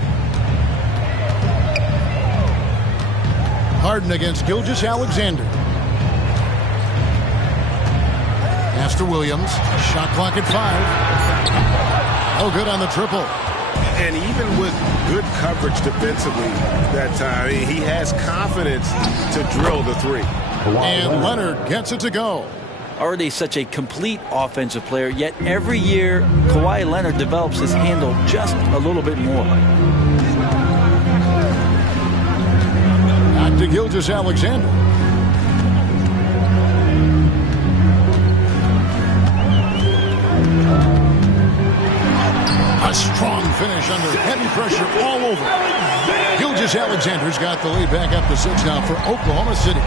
Harden against Gilgeous-Alexander. Pass to Williams. Shot clock at 5. Oh, good on the triple. And even with good coverage defensively that time, he has confidence to drill the 3. And Leonard gets it to go. Already such a complete offensive player, yet every year Kawhi Leonard develops his handle just a little bit more. Back to Gilgeous-Alexander. A strong finish under heavy pressure all over. Gilgeous-Alexander's got the lead back up to 6 now for Oklahoma City.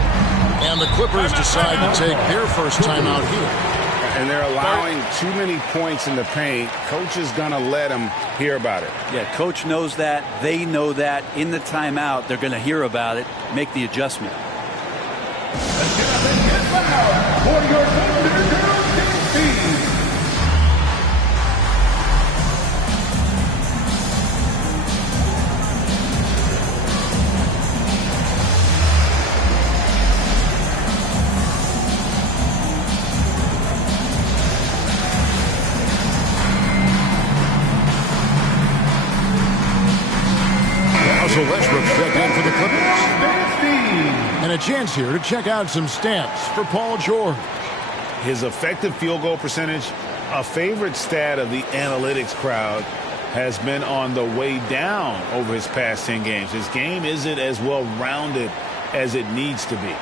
And the Clippers decide to take their first time out here. And they're allowing too many points in the paint. Coach is going to let them hear about it. Yeah, coach knows that. They know that. In the timeout, they're going to hear about it, make the adjustment. For your Thunder Girls team. Westbrook checked in for the Clippers. And a chance here to check out some stats for Paul George. His effective field goal percentage, a favorite stat of the analytics crowd, has been on the way down over his past 10 games. His game isn't as well-rounded as it needs to be.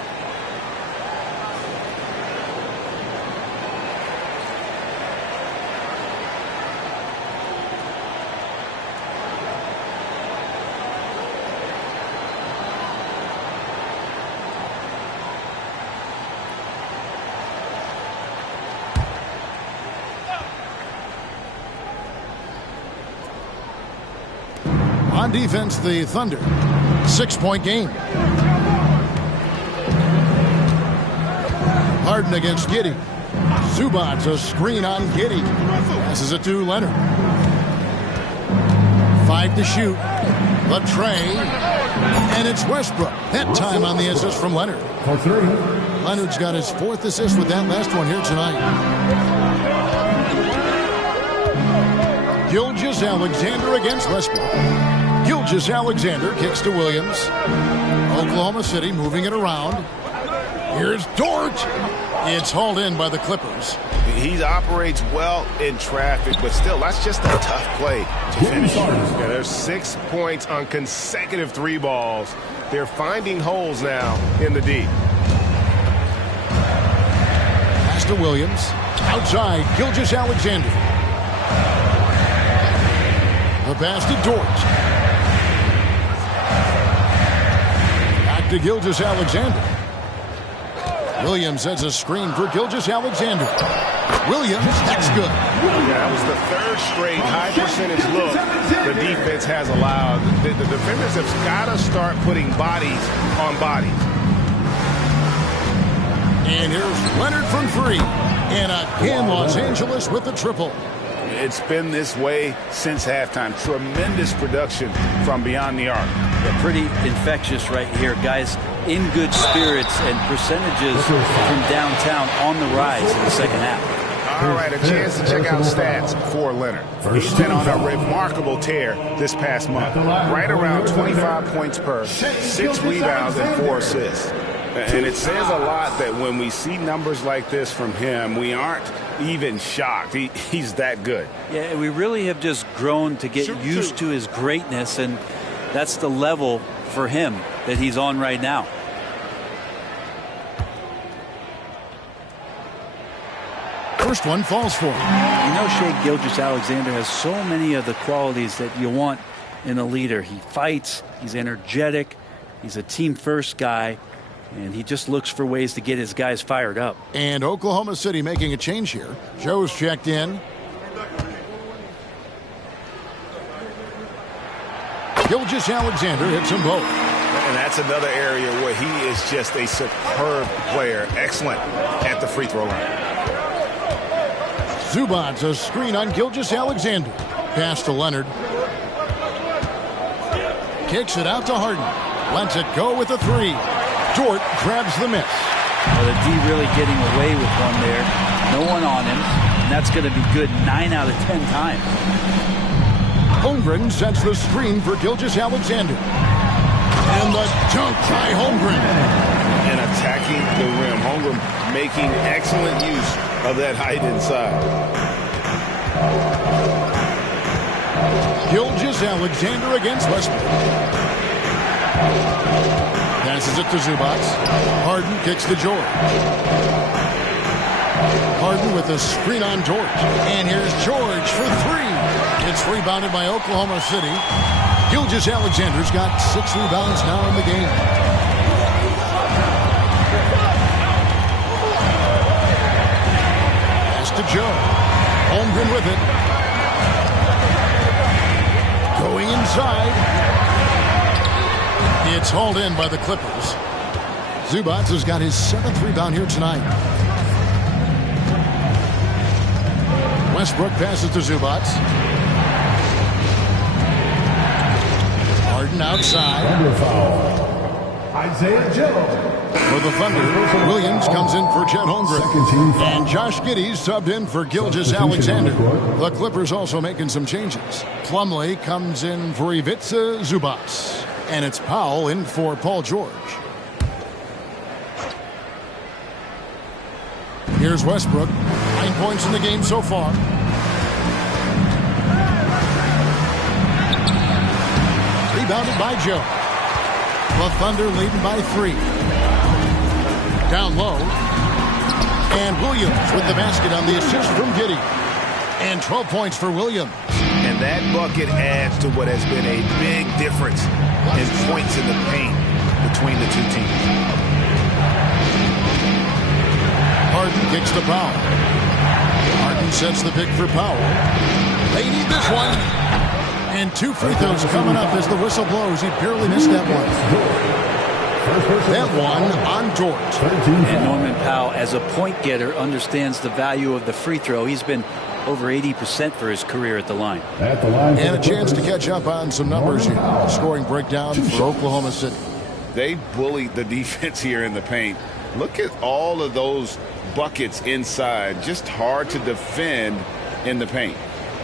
On defense, the Thunder. 6-point game. Harden against Giddey. Zubac, a screen on Giddey. Passes it to Leonard. 5 to shoot. The tray. And it's Westbrook. That time on the assist from Leonard. Leonard's got his 4th assist with that last one here tonight. Gilgeous-Alexander against Westbrook. Gilgeous-Alexander kicks to Williams. Oklahoma City moving it around. Here's Dort. It's hauled in by the Clippers. He operates well in traffic, but still, that's just a tough play to finish. Yeah, there's 6 points on consecutive 3 balls. They're finding holes now in the D. Pass to Williams. Outside, Gilgeous-Alexander. The pass to Dort. Back to Gilgeous-Alexander. Williams sets a screen for Gilgeous-Alexander. Williams, that's good. Yeah, that was the 3rd straight high percentage look the defense has allowed. The defenders have got to start putting bodies on bodies. And here's Leonard from 3. And again, Los Angeles with the triple. It's been this way since halftime. Tremendous production from beyond the arc. Yeah, pretty infectious right here. Guys in good spirits and percentages from downtown on the rise in the second half. All right, a chance to check out stats for Leonard. He's been on a remarkable tear this past month. Right around 25 points per, 6 rebounds and 4 assists. And it says a lot that when we see numbers like this from him, we aren't even shocked. He's that good. Yeah, we really have just grown to get used to his greatness, and that's the level for him that he's on right now. First one falls for him. You know, Shai Gilgeous-Alexander has so many of the qualities that you want in a leader. He fights, he's energetic, he's a team-first guy, and he just looks for ways to get his guys fired up. And Oklahoma City making a change here. Joe's checked in. Gilgeous-Alexander hits them both. And that's another area where he is just a superb player. Excellent at the free throw line. Zubac, a screen on Gilgeous-Alexander. Pass to Leonard. Kicks it out to Harden. Lets it go with a 3. Dort grabs the miss. Well, the D really getting away with one there. No one on him. And that's going to be good 9 out of 10 times. Holmgren sets the screen for Gilgeous-Alexander. And the dunk by Holmgren. And attacking the rim. Holmgren making excellent use of that height inside. Gilgeous-Alexander against Westbrook. Passes it to Zubac. Harden kicks to George. Harden with a screen on Dort. And here's George for 3. It's rebounded by Oklahoma City. Gilgeous-Alexander's got 6 rebounds now in the game. Pass to Joe. Holmgren with it. Going inside. It's hauled in by the Clippers. Zubac has got his 7th rebound here tonight. Westbrook passes to Zubac. Harden outside. Isaiah Joe. For the Thunder, Williams comes in for Chet Holmgren. And Josh Giddey subbed in for Gilgeous-Alexander. The Clippers also making some changes. Plumlee comes in for Ivica Zubac. And it's Powell in for Paul George. Here's Westbrook. 9 points in the game so far. Rebounded by Joe. The Thunder leading by 3. Down low. And Williams with the basket on the assist from Giddey. And 12 points for Williams. And that bucket adds to what has been a big difference in points in the paint between the two teams. Harden kicks to Powell. Harden sets the pick for Powell. They need this one. And 2 free throws coming up as the whistle blows. He barely missed that one. That one on Dort. And Norman Powell, as a point getter, understands the value of the free throw. He's been over 80% for his career at the line. And a chance to catch up on some numbers here. Scoring breakdown for Oklahoma City. They bullied the defense here in the paint. Look at all of those buckets inside. Just hard to defend in the paint.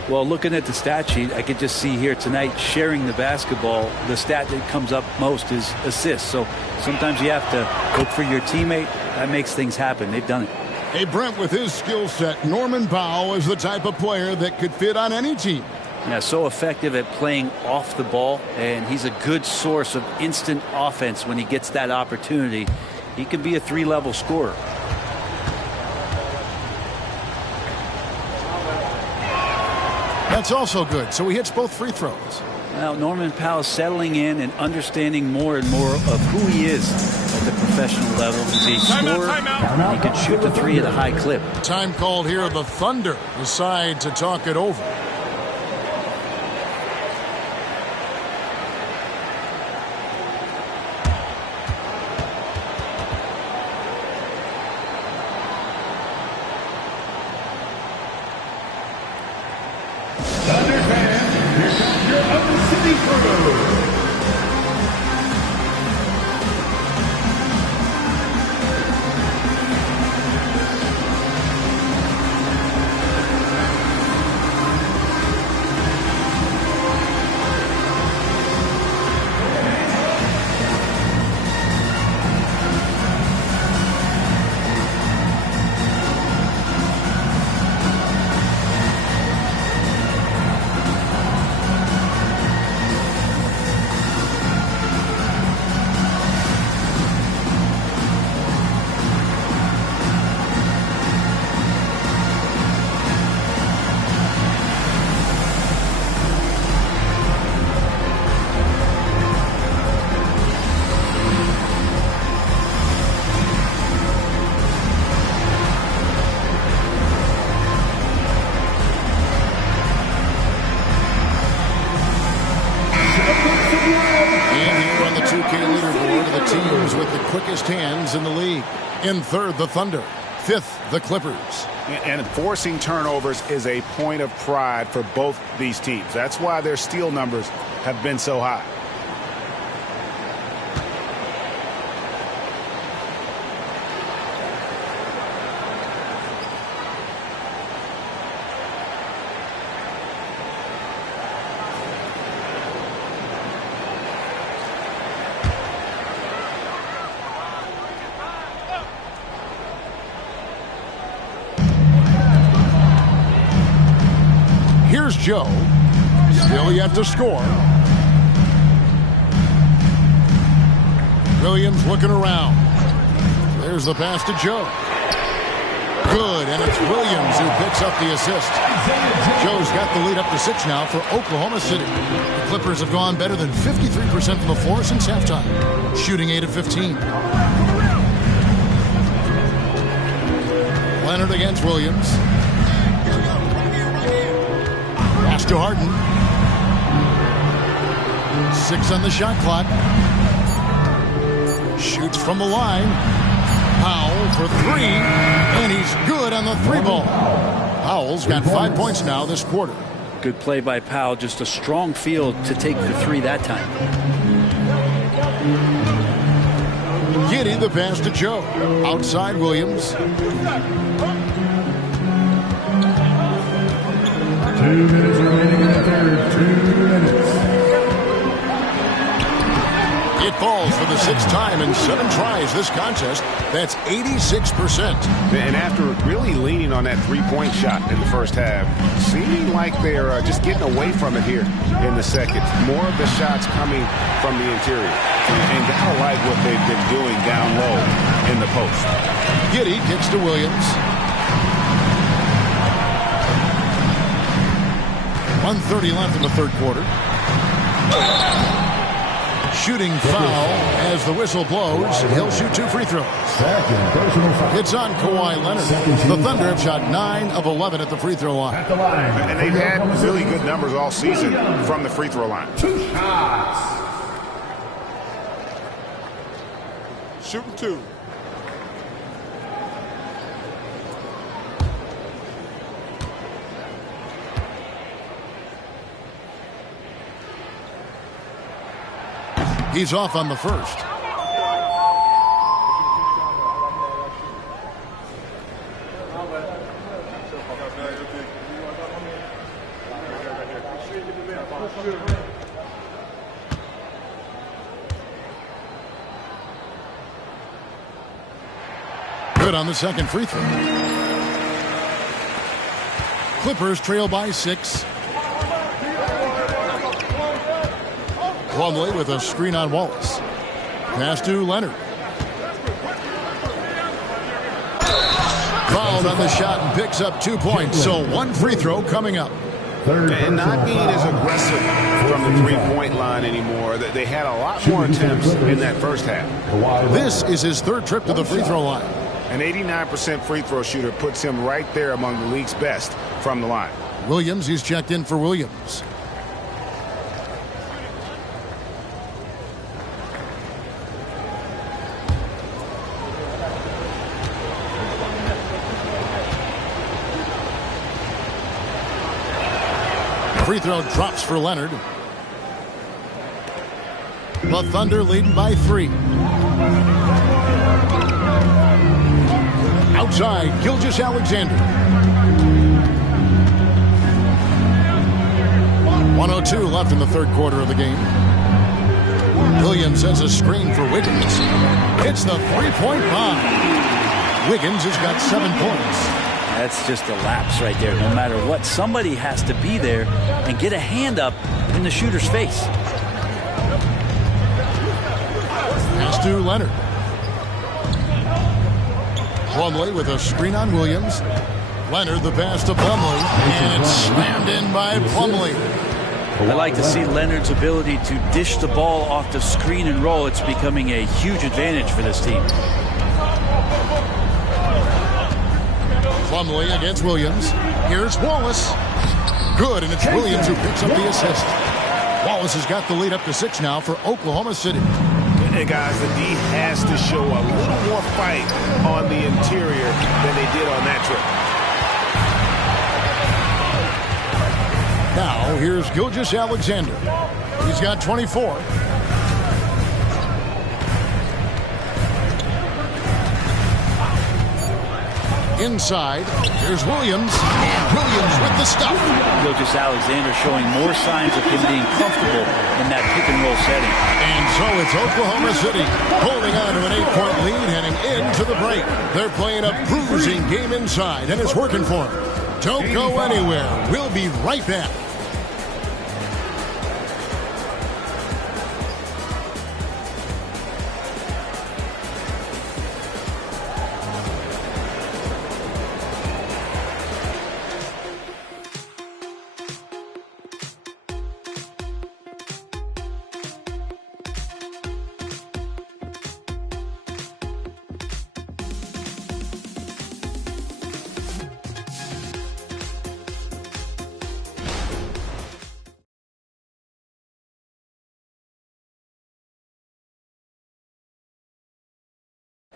Well, looking at the stat sheet, I could just see here tonight sharing the basketball. The stat that comes up most is assists. So sometimes you have to look for your teammate. That makes things happen. They've done it. Hey, Brent, with his skill set, Norman Powell is the type of player that could fit on any team. Yeah, so effective at playing off the ball, and he's a good source of instant offense when he gets that opportunity. He can be a 3-level scorer. That's also good. So he hits both free throws. Now, Norman Powell settling in and understanding more and more of who he is at the professional level. He's a scorer. He can shoot the 3 at a high clip. Time called here. The Thunder decide to talk it over. Hands in the league. In third, the Thunder. Fifth, the Clippers. And forcing turnovers is a point of pride for both these teams. That's why their steal numbers have been so high. Here's Joe. Still yet to score. Williams looking around. There's the pass to Joe. Good, and it's Williams who picks up the assist. Joe's got the lead up to 6 now for Oklahoma City. The Clippers have gone better than 53% from the floor since halftime, shooting 8 of 15. Leonard against Williams. Pass to Harden. 6 on the shot clock. Shoots from the line. Powell for 3, and he's good on the 3-ball. Powell's got 5 points now this quarter. Good play by Powell. Just a strong field to take the 3 that time. Giddey the pass to Joe. Outside Williams. 2 minutes remaining in the third. 2 minutes. It falls for the 6th time in 7 tries this contest. That's 86%. And after really leaning on that 3-point shot in the first half, seeming like they're just getting away from it here in the second. More of the shots coming from the interior. And gotta like what they've been doing down low in the post. Giddey kicks to Williams. 1:30 left in the third quarter. shooting foul as the whistle blows. He'll shoot 2 free throws. It's on Kawhi Leonard. The Thunder have shot 9 of 11 at the free throw line. And they've had really good numbers all season from the free throw line. 2 shots. Shooting 2. He's off on the first. Good on the second free throw. Clippers trail by 6. Plumlee with a screen on Wallace. Pass to Leonard. Fouled on the shot and picks up 2 points. So 1 free throw coming up. And not being as aggressive from the three-point line anymore. They had a lot more attempts in that first half. This is his 3rd trip to the free throw line. An 89% free throw shooter puts him right there among the league's best from the line. Williams, he's checked in for Williams. Free throw drops for Leonard. The Thunder leading by 3. Outside, Gilgeous-Alexander. 1:02 left in the 3rd quarter of the game. Williams sends a screen for Wiggins. Hits the 3-point bomb. Wiggins has got 7 points. That's just a lapse right there. No matter what, somebody has to be there and get a hand up in the shooter's face. Pass to Leonard. Plumlee with a screen on Williams. Leonard the pass to Plumlee, and it's slammed in by Plumlee. I like to see Leonard's ability to dish the ball off the screen and roll. It's becoming a huge advantage for this team. Plumlee against Williams. Here's Wallace. Good, and it's Williams who picks up the assist. Wallace has got the lead up to 6 now for Oklahoma City. Hey guys, the D has to show a little more fight on the interior than they did on that trip. Now, here's Gilgeous-Alexander. He's got 24. Inside, here's Williams, and Williams with the stuff. Gilgeous-Alexander showing more signs of him being comfortable in that pick-and-roll setting. And so it's Oklahoma City holding on to an 8-point lead heading into the break. They're playing a bruising game inside, and it's working for them. Don't go anywhere. We'll be right back.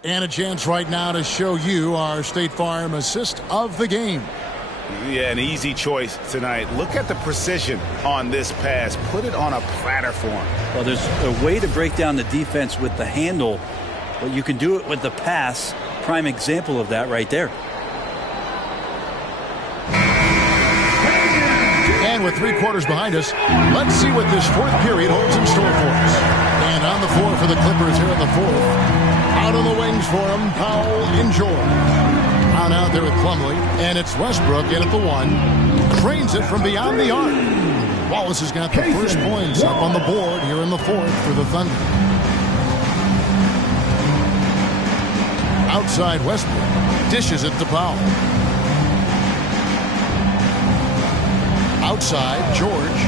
And a chance right now to show you our State Farm assist of the game. Yeah, an easy choice tonight. Look at the precision on this pass. Put it on a platter for him. Well, there's a way to break down the defense with the handle, but you can do it with the pass. Prime example of that right there. And with 3 quarters behind us, let's see what this 4th period holds in store for us. And on the floor for the Clippers here in the 4th. Out on the wings for him, Powell and George. On out there with Plumlee, and it's Westbrook in at the 1. Trains it from beyond the arc. Wallace has got the first points up on the board here in the 4th for the Thunder. Outside Westbrook, dishes it to Powell. Outside, George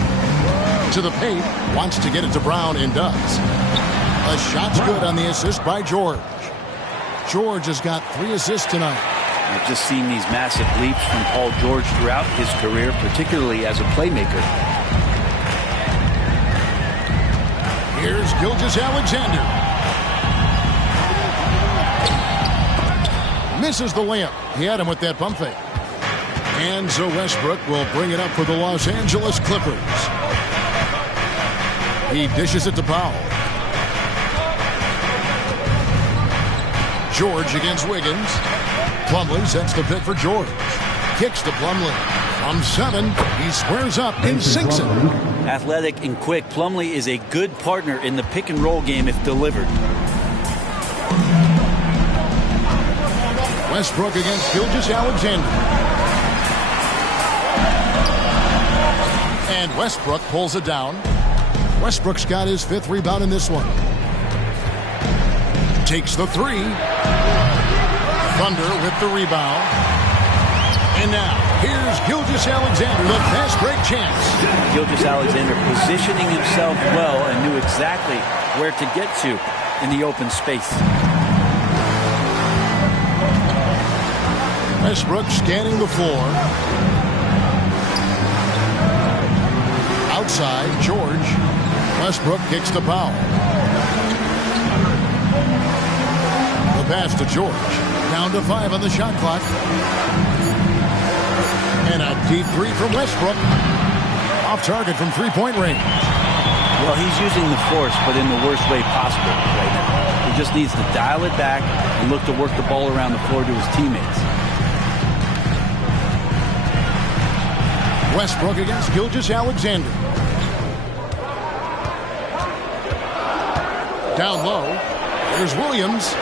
to the paint, wants to get it to Brown and does. The shot's good on the assist by George. George has got 3 assists tonight. I've just seen these massive leaps from Paul George throughout his career, particularly as a playmaker. Here's Gilgeous-Alexander. Misses the layup. He had him with that pump fake. And so Westbrook will bring it up for the Los Angeles Clippers. He dishes it to Powell. George against Wiggins. Plumlee sets the pick for George. Kicks to Plumlee. From 7, he squares up and sinks it. Athletic and quick, Plumlee is a good partner in the pick and roll game if delivered. Westbrook against Gilgeous-Alexander. And Westbrook pulls it down. Westbrook's got his 5th rebound in this one. Takes the 3. Thunder with the rebound. And now, here's Gilgeous-Alexander, the fast break chance. Gilgeous-Alexander positioning himself well and knew exactly where to get to in the open space. Westbrook scanning the floor. Outside, George. Westbrook kicks to Powell. The pass to George. Down to 5 on the shot clock. And a deep 3 from Westbrook. Off target from 3-point range. Well, he's using the force, but in the worst way possible right now. He just needs to dial it back and look to work the ball around the floor to his teammates. Westbrook against Gilgeous-Alexander. Down low. There's Williams.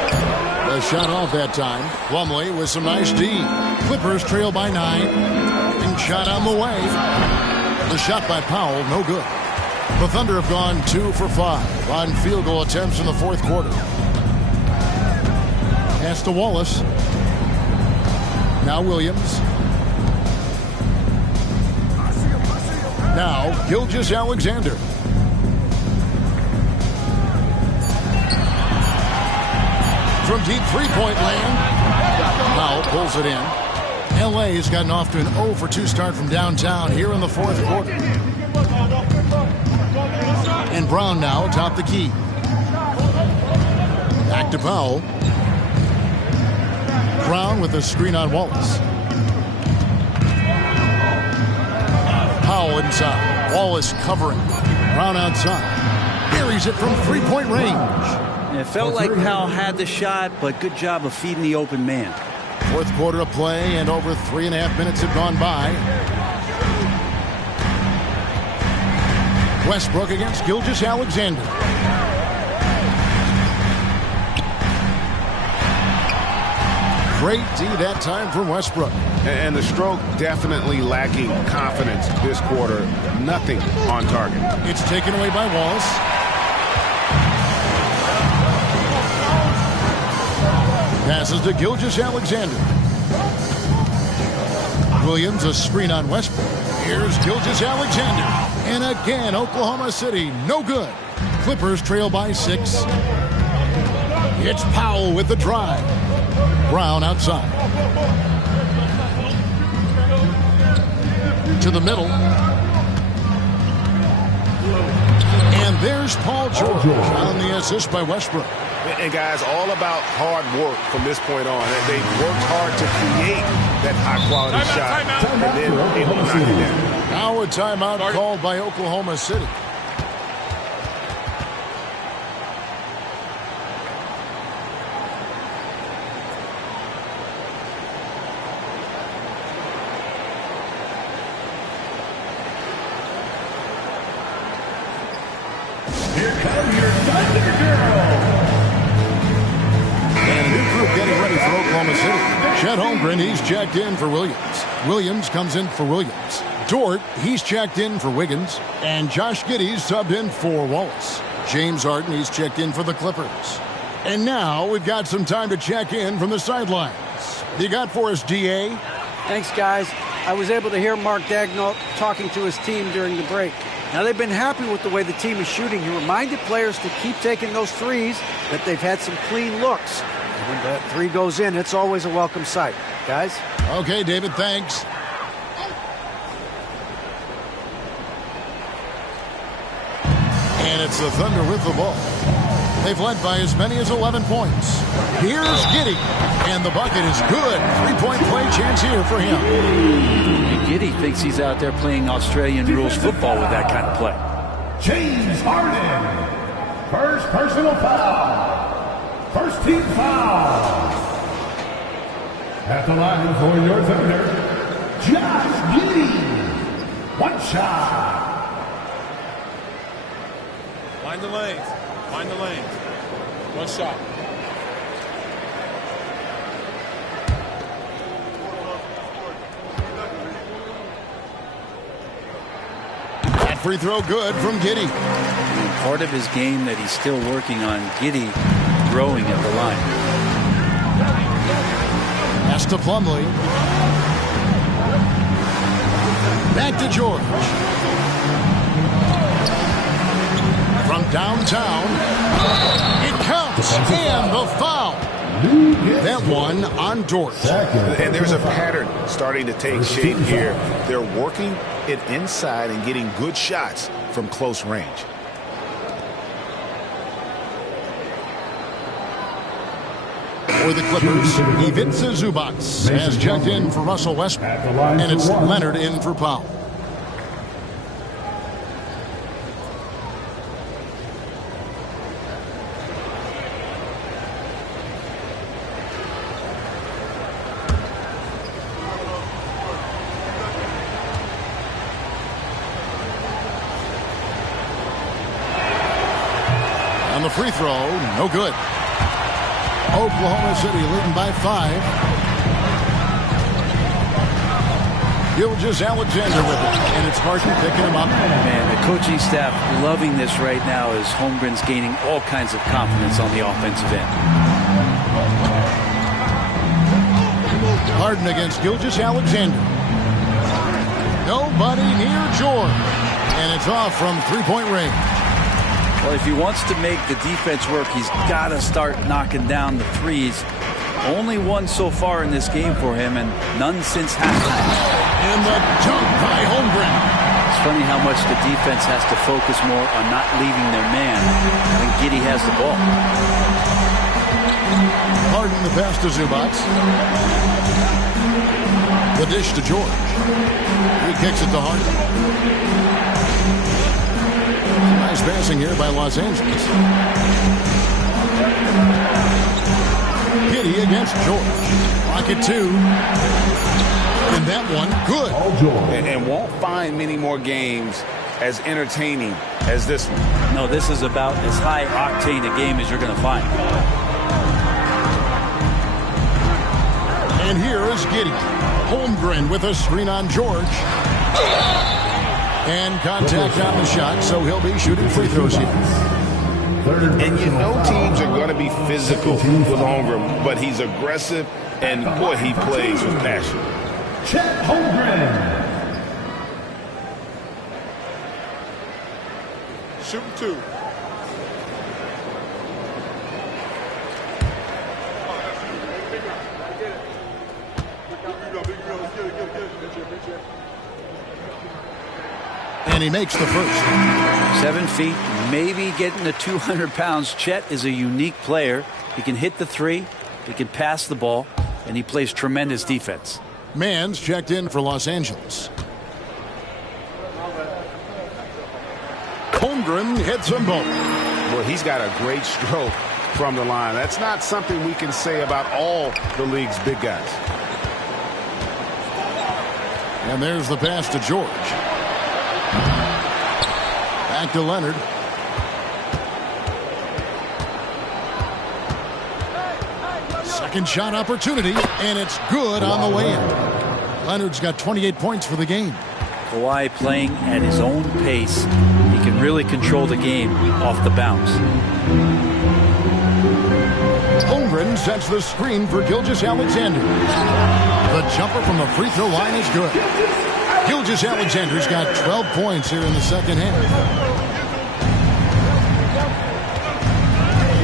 The shot off that time. Plumlee with some nice D. Clippers trail by 9. And shot on the way. The shot by Powell, no good. The Thunder have gone 2 for 5 on field goal attempts in the 4th quarter. Pass to Wallace. Now Williams. Now Gilgeous-Alexander. From deep 3-point land. Powell pulls it in. LA has gotten off to an 0 for 2 start from downtown here in the 4th quarter. And Brown now atop the key. Back to Powell. Brown with a screen on Wallace. Powell inside. Wallace covering. Brown outside. Buries it from 3-point range. It felt like Powell had the shot, but good job of feeding the open man. 4th quarter of play, and over 3.5 minutes have gone by. Westbrook against Gilgeous-Alexander. Great D that time from Westbrook. And the stroke definitely lacking confidence this quarter. Nothing on target. It's taken away by Wallace. Passes to Gilgeous-Alexander. Williams, a screen on Westbrook. Here's Gilgeous-Alexander. And again, Oklahoma City, no good. Clippers trail by 6. It's Powell with the drive. Brown outside. To the middle. And there's Paul George on the assist by Westbrook. And guys, all about hard work from this point on. They worked hard to create that high-quality shot, and then able to knock it down. Now a timeout called by Oklahoma City. Here come your Thunder Girls. And a new group getting ready for Oklahoma City. Chet Holmgren, he's checked in for Williams. Williams comes in for Williams. Dort, he's checked in for Wiggins. And Josh Giddey's subbed in for Wallace. James Harden, he's checked in for the Clippers. And now we've got some time to check in from the sidelines. You got for us, DA? Thanks, guys. I was able to hear Mark Daigneault talking to his team during the break. Now, they've been happy with the way the team is shooting. He reminded players to keep taking those threes, that they've had some clean looks. And when that three goes in, it's always a welcome sight. Guys? Okay, David, thanks. And it's the Thunder with the ball. They've led by as many as 11 points. Here's Giddey, and the bucket is good. Three-point play chance here for him. Giddey thinks he's out there playing Australian rules football with that kind of play. James Harden. First personal foul. First team foul. At the line for your Thunder, Josh Giddey. One shot. Find the lanes. Find the lanes. One shot. That free throw good from Giddey. Part of his game that he's still working on, Giddey throwing at the line. Pass to Plumlee. Back to George. From downtown, it counts, and the foul. That one on George. And there's a pattern starting to take shape here. They're working it inside and getting good shots from close range. For the Clippers, Ivica Zubac has checked in for Russell Westbrook, and it's Leonard in for Powell. On the free throw, no good. Oklahoma City leading by 5. Gilgeous-Alexander with it, and it's Harden picking him up. Man, the coaching staff loving this right now as Holmgren's gaining all kinds of confidence on the offensive end. Harden against Gilgeous-Alexander. Nobody near George, and it's off from three-point range. Well, if he wants to make the defense work, he's got to start knocking down the threes. Only one so far in this game for him, and none since halftime. And the dunk by Holmgren. It's funny how much the defense has to focus more on not leaving their man when Giddey has the ball. Harden the pass to Zubac. The dish to George. He kicks it to Harden. Nice passing here by Los Angeles. Giddey against George. Pocket 2. And that one, good. And won't find many more games as entertaining as this one. No, this is about as high octane a game as you're going to find. And here is Giddey. Holmgren with a screen on George. And contact on the shot, so he'll be shooting free throws here. And you know teams are going to be physical with Holmgren, but he's aggressive, and boy, he plays with passion. Chet Holmgren. Shooting 2. And he makes the first. 7 feet, maybe getting to 200 pounds. Chet is a unique player. He can hit the three, he can pass the ball, and he plays tremendous defense. Mans checked in for Los Angeles. Holmgren hits them both. Well, he's got a great stroke from the line. That's not something we can say about all the league's big guys. And there's the pass to George. Back to Leonard. Second shot opportunity, and it's good on the way in. Leonard's got 28 points for the game. Kawhi playing at his own pace. He can really control the game off the bounce. Holmgren sets the screen for Gilgeous-Alexander. The jumper from the free throw line is good. Gilgeous-Alexander's got 12 points here in the second half.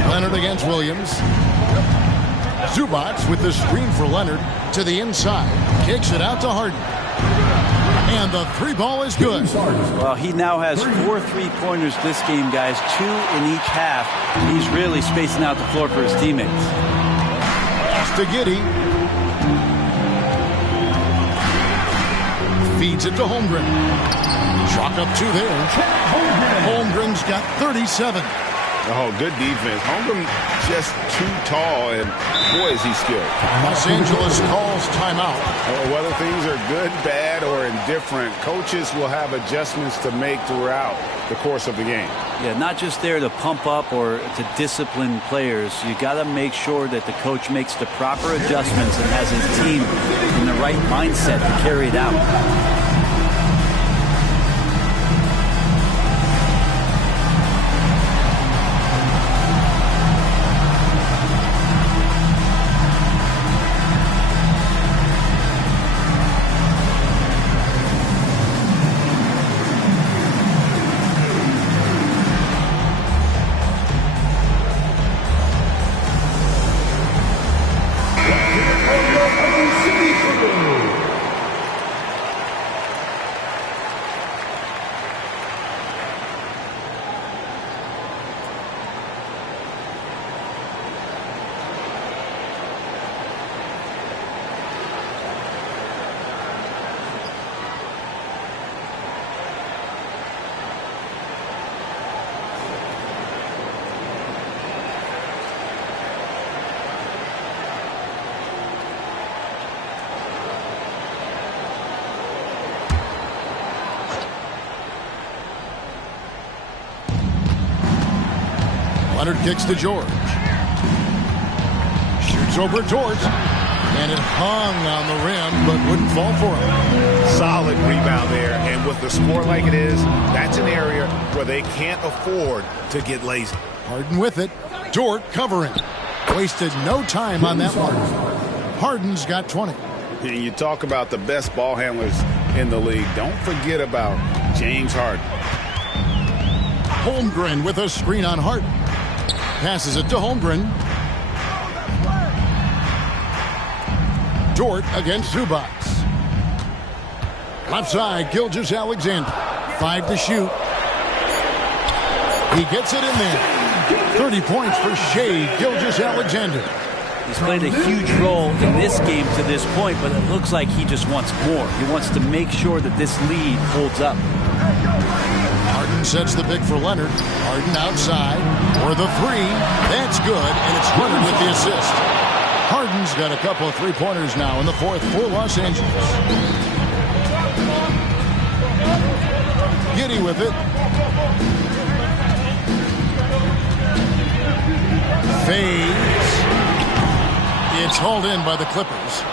Leonard against Williams. Zubac with the screen for Leonard to the inside. Kicks it out to Harden. And the three ball is good. Well, he now has 4 3-pointers this game, guys. 2 in each half. He's really spacing out the floor for his teammates. Pass to Giddey. Feeds it to Holmgren. Chalk up 2 there. Holmgren's got 37. Oh, good defense. Holmgren just too tall, and boy, is he skilled. Los Angeles calls timeout. Whether things are good, bad, or indifferent, coaches will have adjustments to make throughout the course of the game. Yeah, not just there to pump up or to discipline players. You got to make sure that the coach makes the proper adjustments and has his team in the right mindset to carry it out. Leonard kicks to George. Shoots over George. And it hung on the rim, but wouldn't fall for him. Solid rebound there. And with the score like it is, that's an area where they can't afford to get lazy. Harden with it. Dort covering. Wasted no time on that one. Harden's got 20. You talk about the best ball handlers in the league. Don't forget about James Harden. Holmgren with a screen on Harden. Passes it to Holmgren. Dort against Zubac. Left side, Gilgeous-Alexander. 5 to shoot. He gets it in there. 30 points for Shai Gilgeous-Alexander. He's played a huge role in this game to this point, but it looks like he just wants more. He wants to make sure that this lead holds up. Harden sets the pick for Leonard. Harden outside for the 3. That's good, and it's Leonard with the assist. Harden's got a couple of three-pointers now in the fourth for Los Angeles. Giddey with it. Fades. It's hauled in by the Clippers.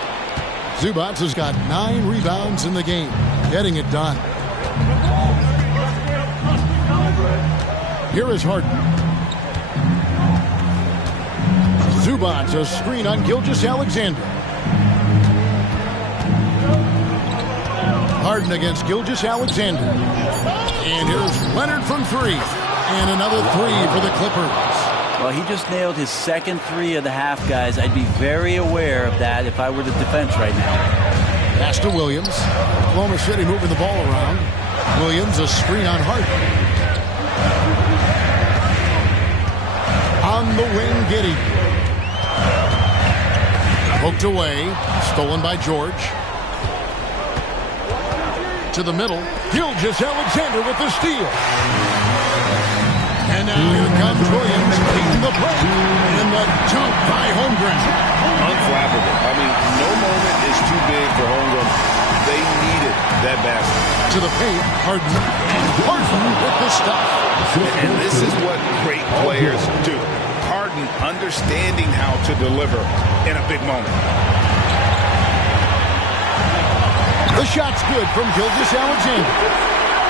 Zubac has got 9 rebounds in the game, getting it done. Here is Harden. Zubac, a screen on Gilgeous-Alexander. Harden against Gilgeous-Alexander. And here's Leonard from 3. And another 3 for the Clippers. Well, he just nailed his second 3 of the half, guys. I'd be very aware of that if I were the defense right now. Pass to Williams. Oklahoma City moving the ball around. Williams, a screen on Harden. On the wing, Giddey. Poked away. Stolen by George. To the middle. Gilgeous-Alexander with the steal. And now here comes Williams leading the play. And the jump by Holmgren. Unflappable. I mean, no moment is too big for Holmgren. They needed that basket. To the paint, Harden. And Harden with the stop. And this is what great players do. Harden understanding how to deliver in a big moment. The shot's good from Gilgeous-Alexander.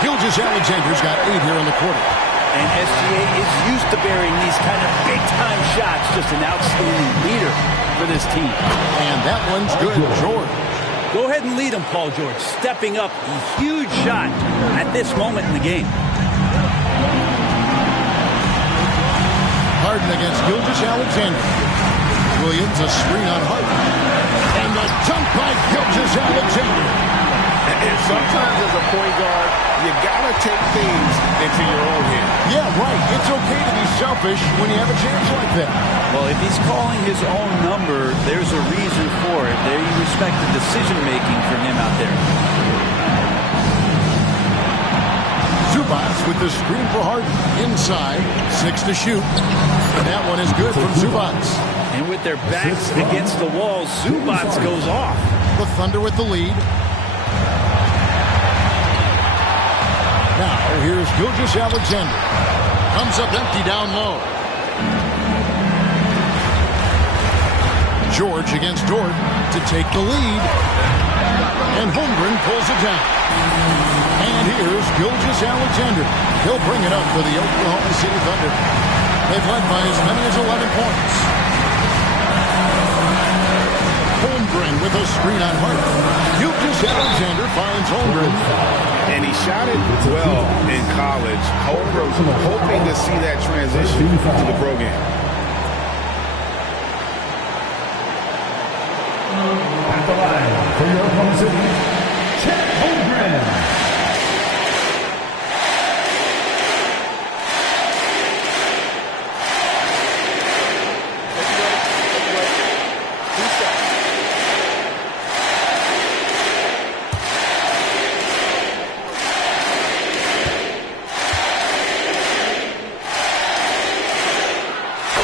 Gilgeous-Alexander's got 8 here in the quarter. And SGA is used to burying these kind of big-time shots. Just an outstanding leader for this team. And that one's good. George. Go ahead and lead him, Paul George. Stepping up, a huge shot at this moment in the game. Harden against Gilgeous-Alexander. Williams, a screen on Harden. And the dunk by Gilgeous-Alexander. And sometimes as a point guard, you got to take things into your own hands. Yeah, right. It's okay to be selfish when you have a chance like that. Well, if he's calling his own number, there's a reason for it. There you respect the decision-making from him out there. Zubac with the screen for Harden. Inside, 6 to shoot. And that one is good from Zubac. And with their backs against the wall, Zubac goes off. The Thunder with the lead. Now, here's Gilgeous-Alexander. Comes up empty down low. George against Dort to take the lead. And Holmgren pulls it down. And here's Gilgeous-Alexander. He'll bring it up for the Oklahoma City Thunder. They've led by as many as 11 points. Holmgren with a screen on Harden. Gilgeous-Alexander finds Holmgren. And he shot it well in college. Holmgren's hoping to see that transition to the pro game. At the line for your Oklahoma City, Chet Holmgren.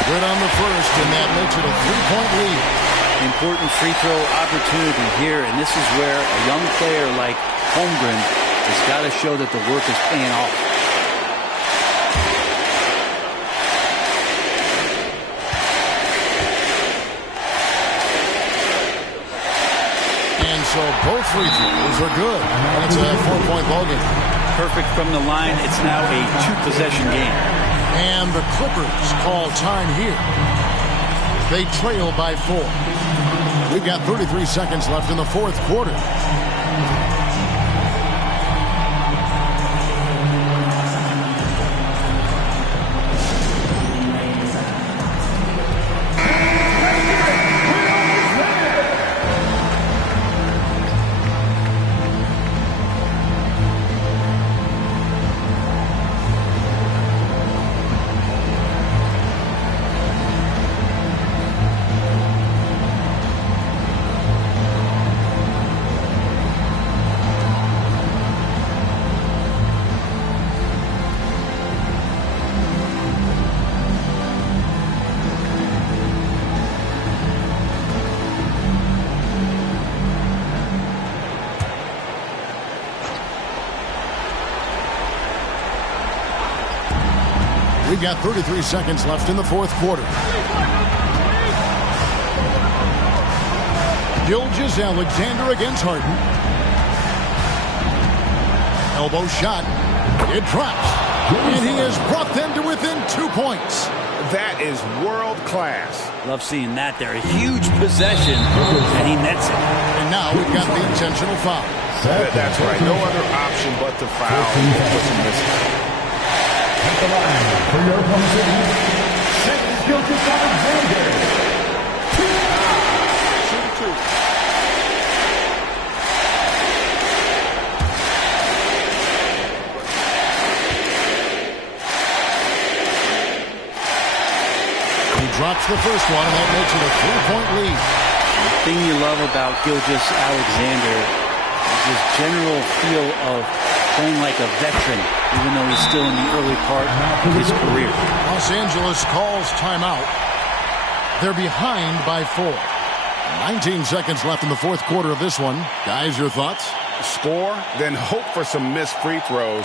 Good on the first, and that makes it a 3-point lead. Important free throw opportunity here, and this is where a young player like Holmgren has got to show that the work is paying off. And so both free throws are good. And it's a 4-point ballgame. Perfect from the line. It's now a 2-possession game. And the Clippers call time here. They trail by 4. We've got 33 seconds left in the fourth quarter. We've got 33 seconds left in the fourth quarter. Gilgeous-Alexander against Harden. Elbow shot. It drops. And he has brought them to within 2 points. That is world class. Love seeing that there. A huge possession, and he nets it. And now we've got the intentional foul. That's right. No other option but to foul. At the line for your Oklahoma City, Chet Gilgeous-Alexander. He drops the first one, and that makes it a 3-point lead. The thing you love about Gilgeous-Alexander is his general feel of playing like a veteran, even though he's still in the early part of his career. Los Angeles calls timeout. They're behind by 4. 19 seconds left in the fourth quarter of this one. Guys, your thoughts? Score, then hope for some missed free throws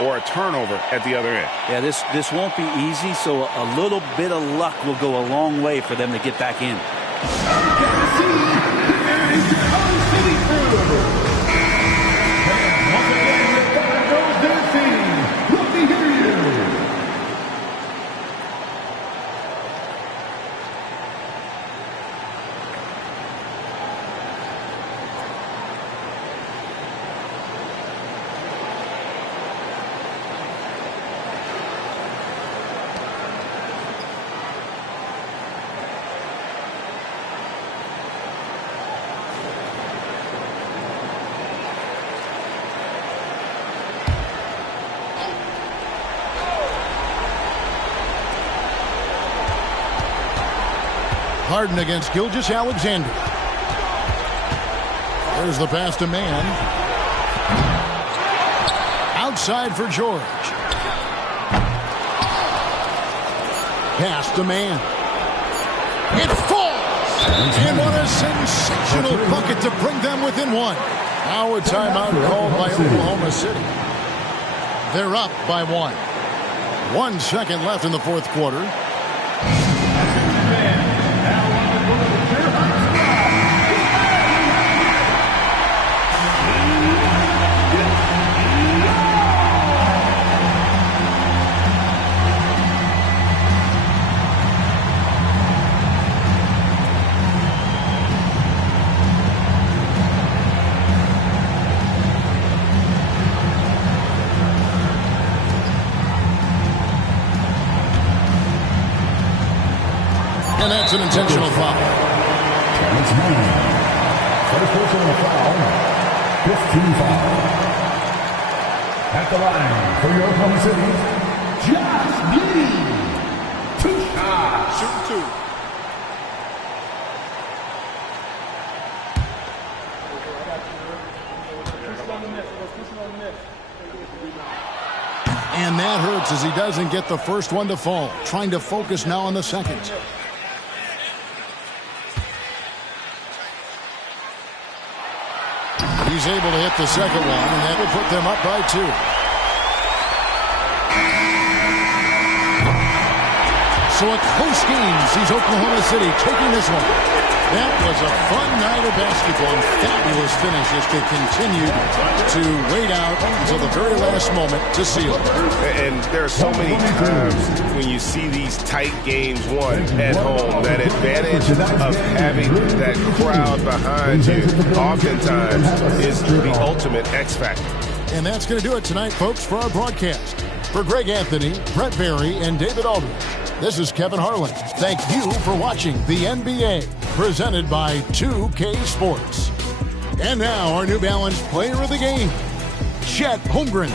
or a turnover at the other end. Yeah, this won't be easy, so a little bit of luck will go a long way for them to get back in. Harden against Gilgeous-Alexander. There's the pass to Mann. Outside for George. Pass to Mann. It falls! And what a sensational bucket to bring them within one. Now a timeout called by Oklahoma City. They're up by 1. 1 second left in the fourth quarter. And that's an intentional foul. That's 9. First personal foul. 15 foul. At the line for your Oklahoma City, Josh Giddey. 2 shots. Shooting 2. And that hurts as he doesn't get the first one to fall. Trying to focus now on the second. He's able to hit the second one, and that will put them up by 2. So a close game sees Oklahoma City taking this one. That was a fun night of basketball and fabulous finishes to continue to wait out until the very last moment to seal. And there are so many times when you see these tight games won at home, that advantage of having that crowd behind you oftentimes is the ultimate X factor. And that's going to do it tonight, folks, for our broadcast. For Greg Anthony, Brett Barry, and David Aldridge, this is Kevin Harlan. Thank you for watching the NBA, presented by 2K Sports. And now, our New Balance player of the game, Chet Holmgren.